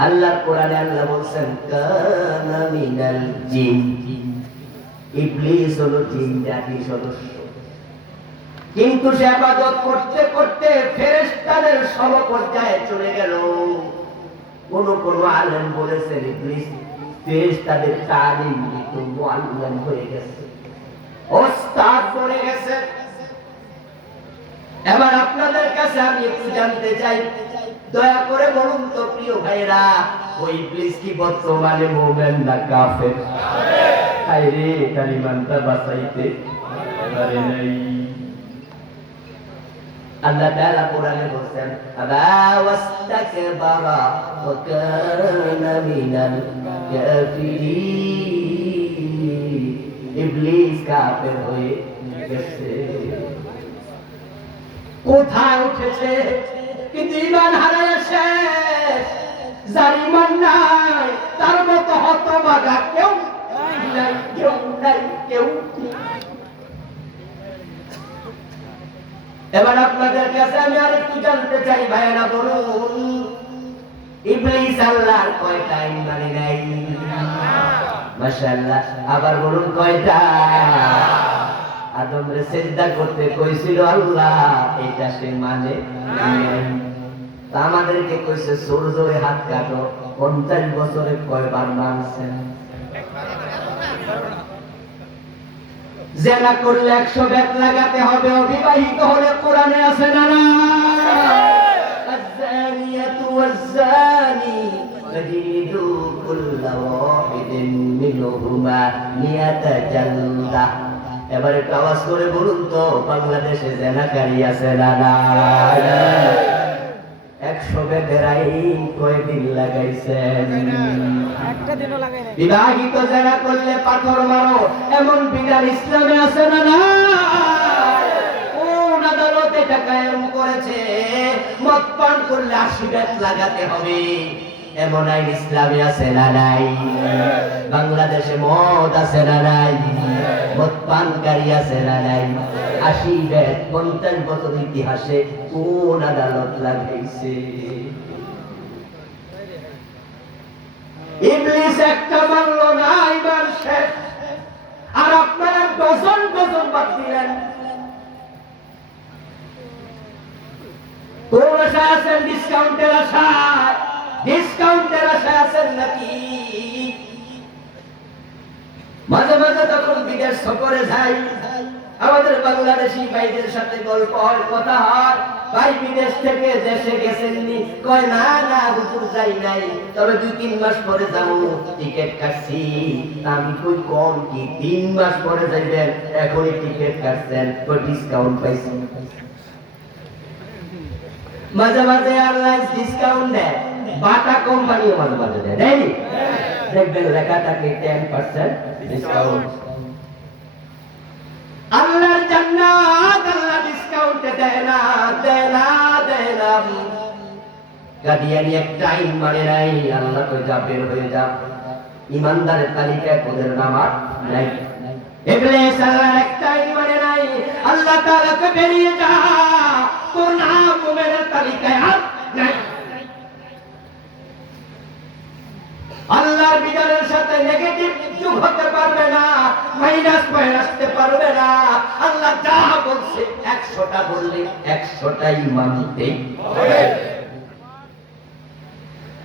আল্লাহর কোরআনে আল্লাহ বলছেন কানা মিনাল জিন, ইবলিস হলো জিন জাতির সদস্য। কিন্তু সে ইবাদত করতে করতে ফেরেশতাদের সমপর্যায়ে চলে গেল। কোন আলেম বলেছেন ইবলিস ফেরেশতাদের তালিম দিত, মুআল্লিম হয়ে গেছে, ওস্তাদ বনে গেছে। এবার আপনাদের কাছে আমি একটু জানতে চাই, দয়া করে বলুন তো প্রিয় ভাইরা, ওই ইবলিস কি বর্তমানে মুমিন না কাফের? হায়রে, তার ঈমানটা বাঁচাইতে পারে নাই। আল্লাহ তাআলা কোরআনে বলেন আবা ওয়াস্তাকবারা ওয়া কানা মিনাল কাফিরিন, ইবলিস কাফের হয়ে গেছে। কোথায় উঠেছে? কিন্তু ঈমান হারায় শেষ। যার ঈমান নাই তার মতো হতভাগা কেউ নাই, কেউ নাই, কেউ। এবার আপনাদের কাছে আমি আরেকটু জানতে চাই, ভাইরা বলুন, ইবলিস আল্লাহর কয়টা ঈমানে নাই? মাশাআল্লাহ। আবার বলুন কয়টা? আদমরে সিজদা করতে কইছিল আল্লাহ, এটা সে মানে নাই। তা আমাদেরকে কইছে সূর্যরে হাত কাটো, 50 বছরে কয়বার মানছেন? জেনা করলে 100 বেত লাগাতে হবে, অবিবাহিত হলে কোরআনে আছে না না? আয-যানিয়াতু ওয়াজ-যানি ফাজিদু কুল্লা ওয়াহিদিন মিনহুমা মিয়াতা জালদা। এবার একটু আওয়াজ করে বলুন তো, বাংলাদেশে জেনাকারী আছে না না? 100 বেতের আইন কয়দিন লাগাইছেন? একটা দিনও লাগাই নাই। বিবাহিত জেনা করলে পাথর মারো, এমন বিধান ইসলামে আছে না না? কোন আদালত এটা কায়েম করেছে? মদ পান করলে 80 বেত লাগাতে হবে, এমন আইন ইসলামে আছে না নাই? বাংলাদেশে মদ আছে না নাই? মদ পানকারী আছে না নাই? 80 বেত 50 বছর ইতিহাসে কোন আদালত লাগাইছে? ইবলিস একটা মানল না, ঈমান শেষ। আর আপনারা ডজন ডজন বাদ দিলেন। কোন আশায় আছেন? ডিসকাউন্টের আশায়। ডিসকাউন্টের আশায় আছেন নাকি? মাঝে মাঝে যখন বিদেশ সফরে যাই, আমাদের বাংলাদেশি ভাইদের সাথে গল্প হয়, কথা হয়, ভাই বিদেশ থেকে দেশে গেছেননি? কয় না না হুজুর যাই নাই, তবে 2-3 মাস পরে যাবো, টিকিট কাটছি। আমি কই কোন কি 3 মাস পরে যাইবেন, এখনই টিকিট কাটছেন, কই ডিসকাউন্ট পাইছি। মাঝে মাঝে এয়ারলাইন্স ডিসকাউন্ট দেয়, বাটা কোম্পানিও মাঝে মাঝে দেয়, দেয়নি? দেখবেন লেখা থাকে 10% ডিসকাউন্ট। আল্লাহর জান্নাত আল্লাহ ডিসকাউন্টে দেয় না, দেয় না, দেয় না। কাদিয়ানি একটা আইন মানে নাই, আল্লাহ তো যা বের হয়ে যা, ইমানদারের তালিকায় ওদের নাম আর নাই। ইবলিস আল্লাহর একটা আইন মানে নাই, আল্লাহ তাআলাকে বেরিয়ে যা, তোর নাম মুমিনের তালিকায় আর নাই। আল্লাহর বিধানের সাথে নেগেটিভ যোগ হতে পারবে না, মাইনাস পয়েন্ট আসতে পারবে না। আল্লাহ যা বলছে 100টা বললে 100টাই মানতে হবে।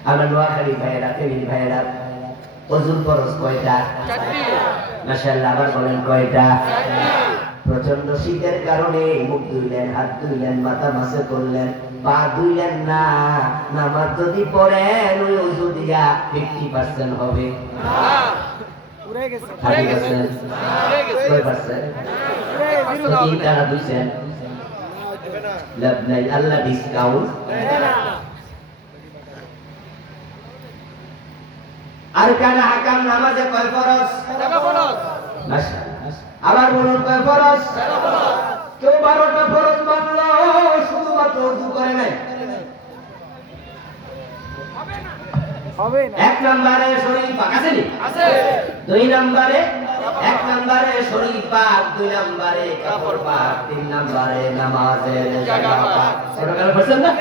আমার নোয়াখালী ভাইয়েরা, ফেমিলি ভাইয়েরা, ওজুর ফরজ কয়টা? মাশাআল্লাহ, আবার বলেন কয়টা? প্রচন্ড শীতের কারণে মুখ ধুইলেন, হাত ধুইলেন, মাথা মাসে করলেন, পা ধুইলেন না, নামাজ যদি পড়েন ওই ওযু দিয়া 50% হবে। পুরে গেছে, 30% কয় পার্সেন্ট? তিন টাকা দুইছেন লাভ নাই, আল্লাহ ডিসকাউন্ট আর কানা হাকাম নামাজে কয় ফরজ? মাশাআল্লাহ, আবার বলুন কয় ফরজ? কেউ 12টা ফরজ মানলো, শুধুমাত্র ওযু করে নাই। হবে না। 1 নম্বরে শরীর পাক আছে নি? আছে। 2 নম্বরে 1 নম্বরে শরীর পাক, 2 নম্বরে কাপড় পাক, 3 নম্বরে নামাজের জায়গা পাক। এটা কেন বলছেন না?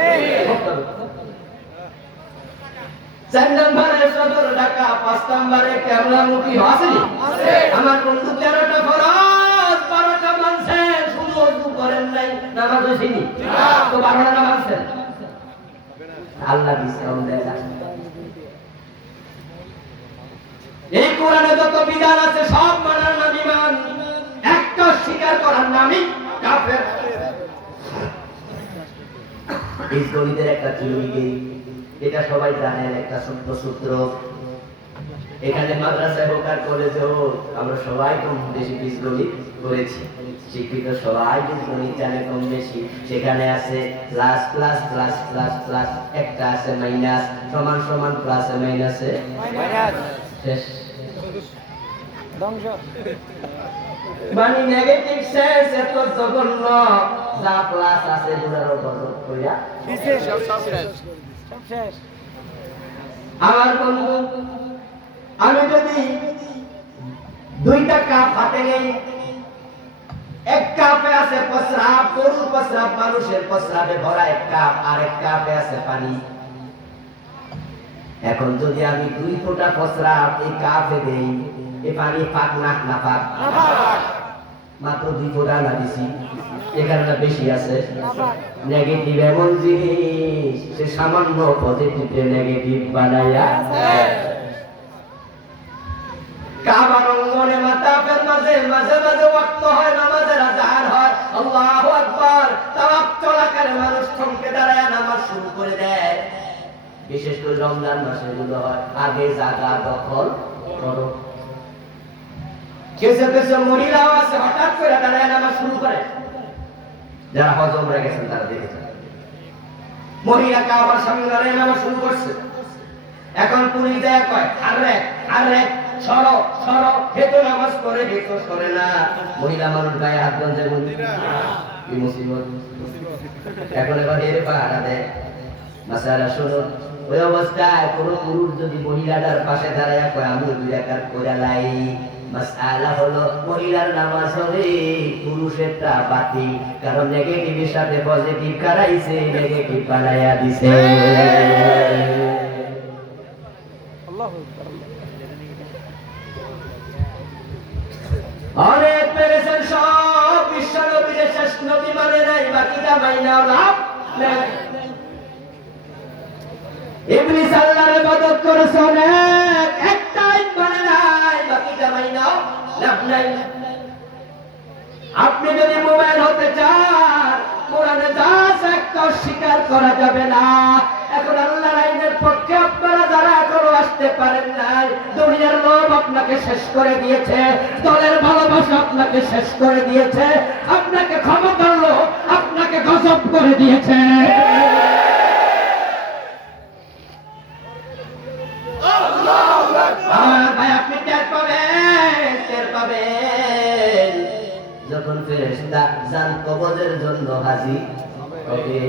4 নম্বরে সদর ঢাকা, 5 নম্বরে কেবলামুখী আছে নি? আছে। আমার বন্ধু 13টা ফরজ 12টা মানছেন, শুধু ওযু করেন নাই, নামাজ হইছেনি? না। তো 12টা মানছেন, আল্লাহ ডিসকাউন্ট দেয় না। এই কোরআনে যত বিধান আছে সব মানার নাম ঈমান, একটা স্বীকার করার নামই কাফের। বীজগণিতের একটা থিওরি, এটা সবাই জানেন, একটা সূত্র সূত্র। এখানে মাদ্রাসায় হোক আর কলেজে হোক, আমরা সবাই কম বেশি বীজগণিত করেছি, শিক্ষিত সবাই বীজগণিত জানে কম বেশি। সেখানে আছে plus plus plus plus plus, একটা আছে মাইনাস, সমান সমান প্লাসে মাইনাসে শেষ। ধ্বংস। মানে নেগেটিভ সেন্স এত জঘন্য, যা প্লাস আছে গুলোর উপর কইরা দিছে, সব শেষ। আমার বন্ধু, আমি যদি 2টা কাপ হাতে নেই, এক কাপে আছে প্রস্রাব, গরুর প্রস্রাব, মানুষের প্রস্রাবে ভরা এক কাপ, আর এক কাপে আছে পানি। এখন যদি আমি 2 ফোঁটা প্রস্রাব এই কাপে দেই, এই পানি পাক না না পাক? মাত্র 2 ফোঁটা না দিছি, এখানে বেশি আছে। নেগেটিভ এমন জিনিস, সে সামান্য পজিটিভে নেগেটিভ বানাইয়া কাবার অঙ্গনে মাতাফের মাঝে মাঝে মাঝে ওয়াক্ত হয়, নামাজের আযান হয়, আল্লাহু আকবার, তাওয়াফ চলাকালে মানুষ থমকে দাঁড়ায় নামাজ শুরু করে দেয়। বিশেষ করে রমজান মাসে এগুলো হয়, আগে জায়গা দখল করো। কিছু কিছু মহিলাও আছে হঠাৎ করে দাঁড়ায় নামাজ শুরু করে, যারা হজ উমরা গেছেন তারা দেখেছেন, মহিলা কাবার সামনে দাঁড়ায় নামাজ শুরু করছে। এখন পুলিশ যায় কয় আরে সরো সরো, হেতু নামাজ করে হেতু করে না। মহিলা মানুষ গায়ে হাত গঞ্জে বলি কি মুসিবত। এখন এবার এর পাহারা দেয়। মাসালা শুনুন, ওই অবস্থায় কোনো পুরুষ যদি মহিলাটার পাশে দাঁড়ায় কয় আমি 2 রাকাত করে লাই, মাসআলা হলো মহিলার নামাজ হবে, পুরুষেরটা বাতিল, কারণ নেগেটিভের সাথে পজিটিভ করাইছে, নেগেটিভ বানায়া দিছে। আল্লাহু আকবার। অনেক পেরেছেন সব, বিশ্ব নবীর শেষ নবী মানে নাই, বাকিটা মাইনাও লাভ নাই। ইবলিস আল্লাহর ইবাদত করেছে অনেক, একটাই মানে নাই, বাকিটা মাইনাও লাভ নাই। আপনি যদি মুমিন হতে চান, কোরআনে যা আছে একটা স্বীকার করা যাবে না। এখন আল্লাহর আইনের পক্ষে আপনারা যারা এখনো আসতে পারেন নাই, দুনিয়ার লোভ আপনাকে শেষ করে দিয়েছে, দলের ভালোবাসা আপনাকে শেষ করে দিয়েছে, আপনাকে ক্ষমতার লোভ আপনাকে গজব করে দিয়েছে। আমার ভাই, আপনি টের পাবেন যখন ফেরেশতা জান কবজের জন্য হাজির হবে।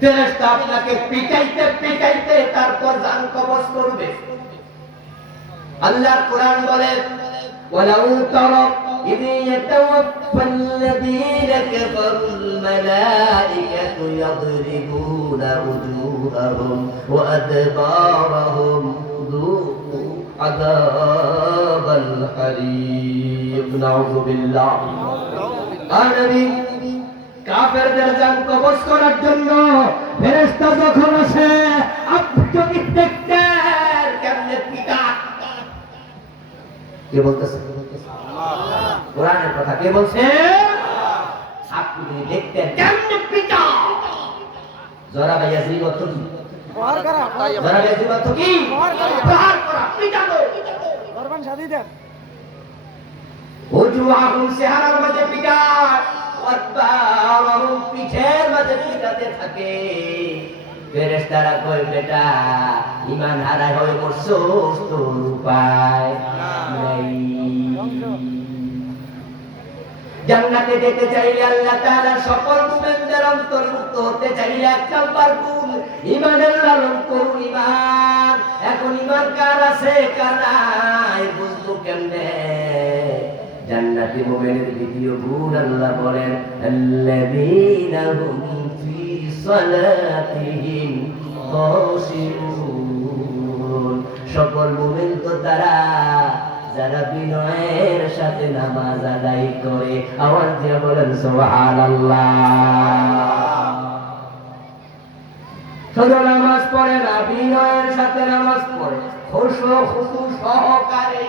ফেরেশতা আপনাকে পিটাইতে পিটাইতে তারপর জান কবজ করবে। আল্লাহর কোরআন বলে ওয়ালাউ তারা إذ يتوفى الذين كفروا الملائكة يضربون وجوههم وأدبارهم ذوقوا عذاب الحريق نعوذ بالله النبي কাফেরদের জান কবজ করার জন্য ফেরেশতা যখন আসে আপনি যদি দেখতেন কেমনে পিটা। কে বলতেছে? কোরআনের কথা কে বলছে? আপনি যদি দেখতেন কেমনে পিটা। জরা ভাইয়া জি কত কি? প্রহার করা, জরা ভাইয়া জি কত কি? প্রহার করা, পিটানো। করবান শাদি দেন। ওজুআহুম চেহারার মাঝে পিটায়, ওয়াদবারহুম পিঠের মাঝে পিটাতে থাকে। ফেরেশতারা কয় বেটা ঈমান হারায় হয়ে মরছস, তোর উপায় নাই। জান্নাতে যেতে চাইলে আল্লাহ তাআলার সকল মুমিনদের অন্তর্ভুক্ত হতে চাইলে এক নাম্বার গুণ ঈমানের লালন করুন। ঈমান এখন ঈমান কার আছে কার নাই বুঝবো কেমনে? জান্নাতি মুমিনের দ্বিতীয় গুণ আল্লাহ বলেন আল্লাযীনা হুম ফি সালাতিহিম খাশিউন। সকল মুমিন তো তারা যারা বিনয়ের সাথে নামাজ আদায় করে। আওয়াজ দিয়ে বলেন সুবহানাল্লাহ। শুধু নামাজ পড়ে না, বিনয়ের সাথে নামাজ পড়ে, খুশু খুশু সহকারে।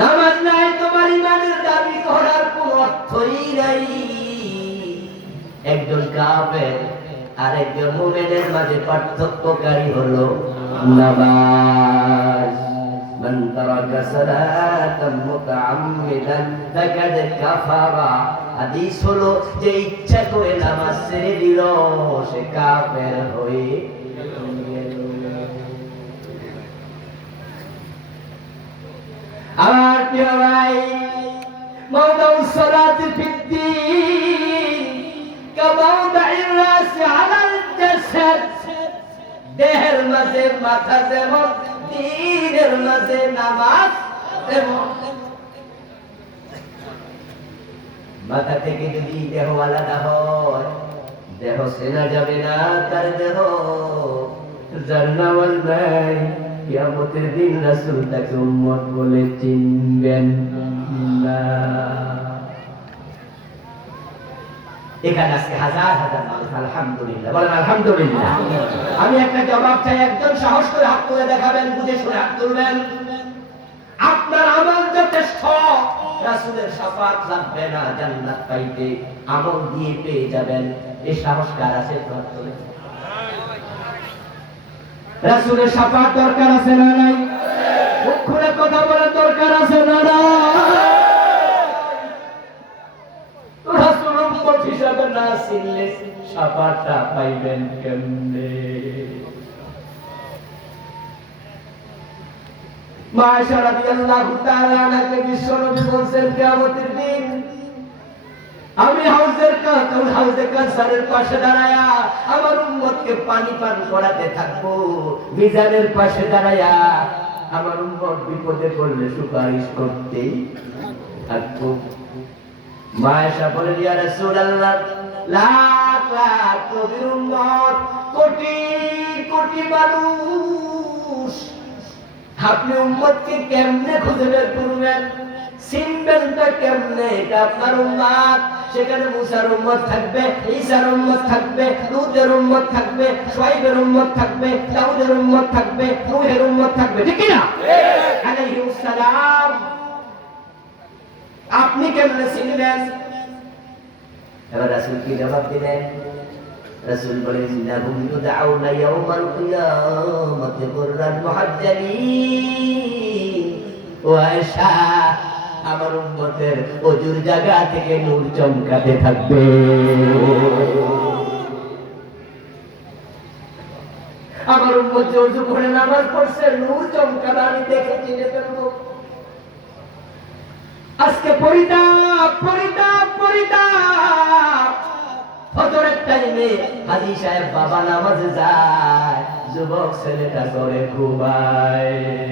নামাজ নাই তোমার ঈমানের দাবি করার কোনো অর্থই নাই। একজন কাফের আর একজন মুমিনের মাঝে পার্থক্যকারী হলো নামাজ। মান তারাকা সালাতান মুতাআম্মিদান ফাকাদ কাফারা। হাদিস হলো যে ইচ্ছা করে নামাজ ছেড়ে দিল সে কাফের হয়ে গেল। আমার প্রিয় ভাই, মাওদাউস সালাতি ফিদ্দীন কামাউদাইর রাসি আলাল জাসাদ। দেহের মাঝে মাথা যেমন, দিনের মাঝে নামাজ তেমন। মাথা থেকে যদি দেহ আলাদা হয়, দেহ চেনা যাবে না তার দেহ। যার নামাজ নাই কিয়ামতের দিন রাসূল তাকে উম্মত বলে চিনবেন না। এখানে আজকে হাজার হাজার মানুষ আলহামদুলিল্লাহ বলেন আলহামদুলিল্লাহ। আমি একটা জবাব চাই, একজন সাহস করে হাত তুলে দেখাবেন, বুঝে শুনে হাত তুলবেন। আপনার আমল যথেষ্ট, রাসূলের শাফাত লাগবে না জান্নাত পাইতে, আমল দিয়ে পেয়ে যাবেন। এই সাহস কার আছে? হাত তুলে। রাসূলের শাফাত দরকার আছে না নাই? মুখ খুলে কথা বলার দরকার আছে না নাই? রাসূল উম্মত হিসাবে না চিনলে শাফাতটা পাইবেন কেমনে? মা আয়েশা রাদিয়াল্লাহু তাআলা আনহাকে বিশ্বনবী বলেন কিয়ামতের দিন আমি হাউজে কাউসারের পাশে দাঁড়ায়া আমার উম্মতকে পানি পান করাতে থাকবো। মিজানের পাশে দাঁড়ায়া আমার উম্মত বিপদে পড়লে সুপারিশ করতেই থাকবো। মা আয়েশা বলেন ইয়া রাসূলুল্লাহ, লাখ লাখ নবীর উম্মত, কোটি কোটি মানুষ, আপনি উম্মতকে কেমনে খুঁজে বের করবেন? চিনবেনটা কেমনে? এটা আপনার উম্মত। সেখানে মুসার উম্মত থাকবে, ঈসার উম্মত থাকবে, লূতের উম্মত থাকবে, শুআয়বের উম্মত থাকবে, দাউদের উম্মত থাকবে, নূহের উম্মত থাকবে, ঠিক কি না? আলাইহিস সালাম। আপনি কেমনে চিনবেন? এবার রাসূল কি জবাব দিলেন? রাসূল বলেন ইন্নাহুম ইউদআউনা ইয়াওমাল কিয়ামাতি কুররান মুহাজ্জালিন। ও আয়েশা, আমার উম্মতের ওজুর জায়গা থেকে নূর চমকাতে থাকবে। আমার উম্মত যে ওযু করে নামাজ পড়ছে, নূর চমকানো আমি দেখে চিনে ফেলবো। আজকে পরিতাপ পরিতাপ পরিতাপ, টাইমে হাজী সাহেব বাবা নামাজে যায়, যুবক ছেলেটা করে ঘুমায়।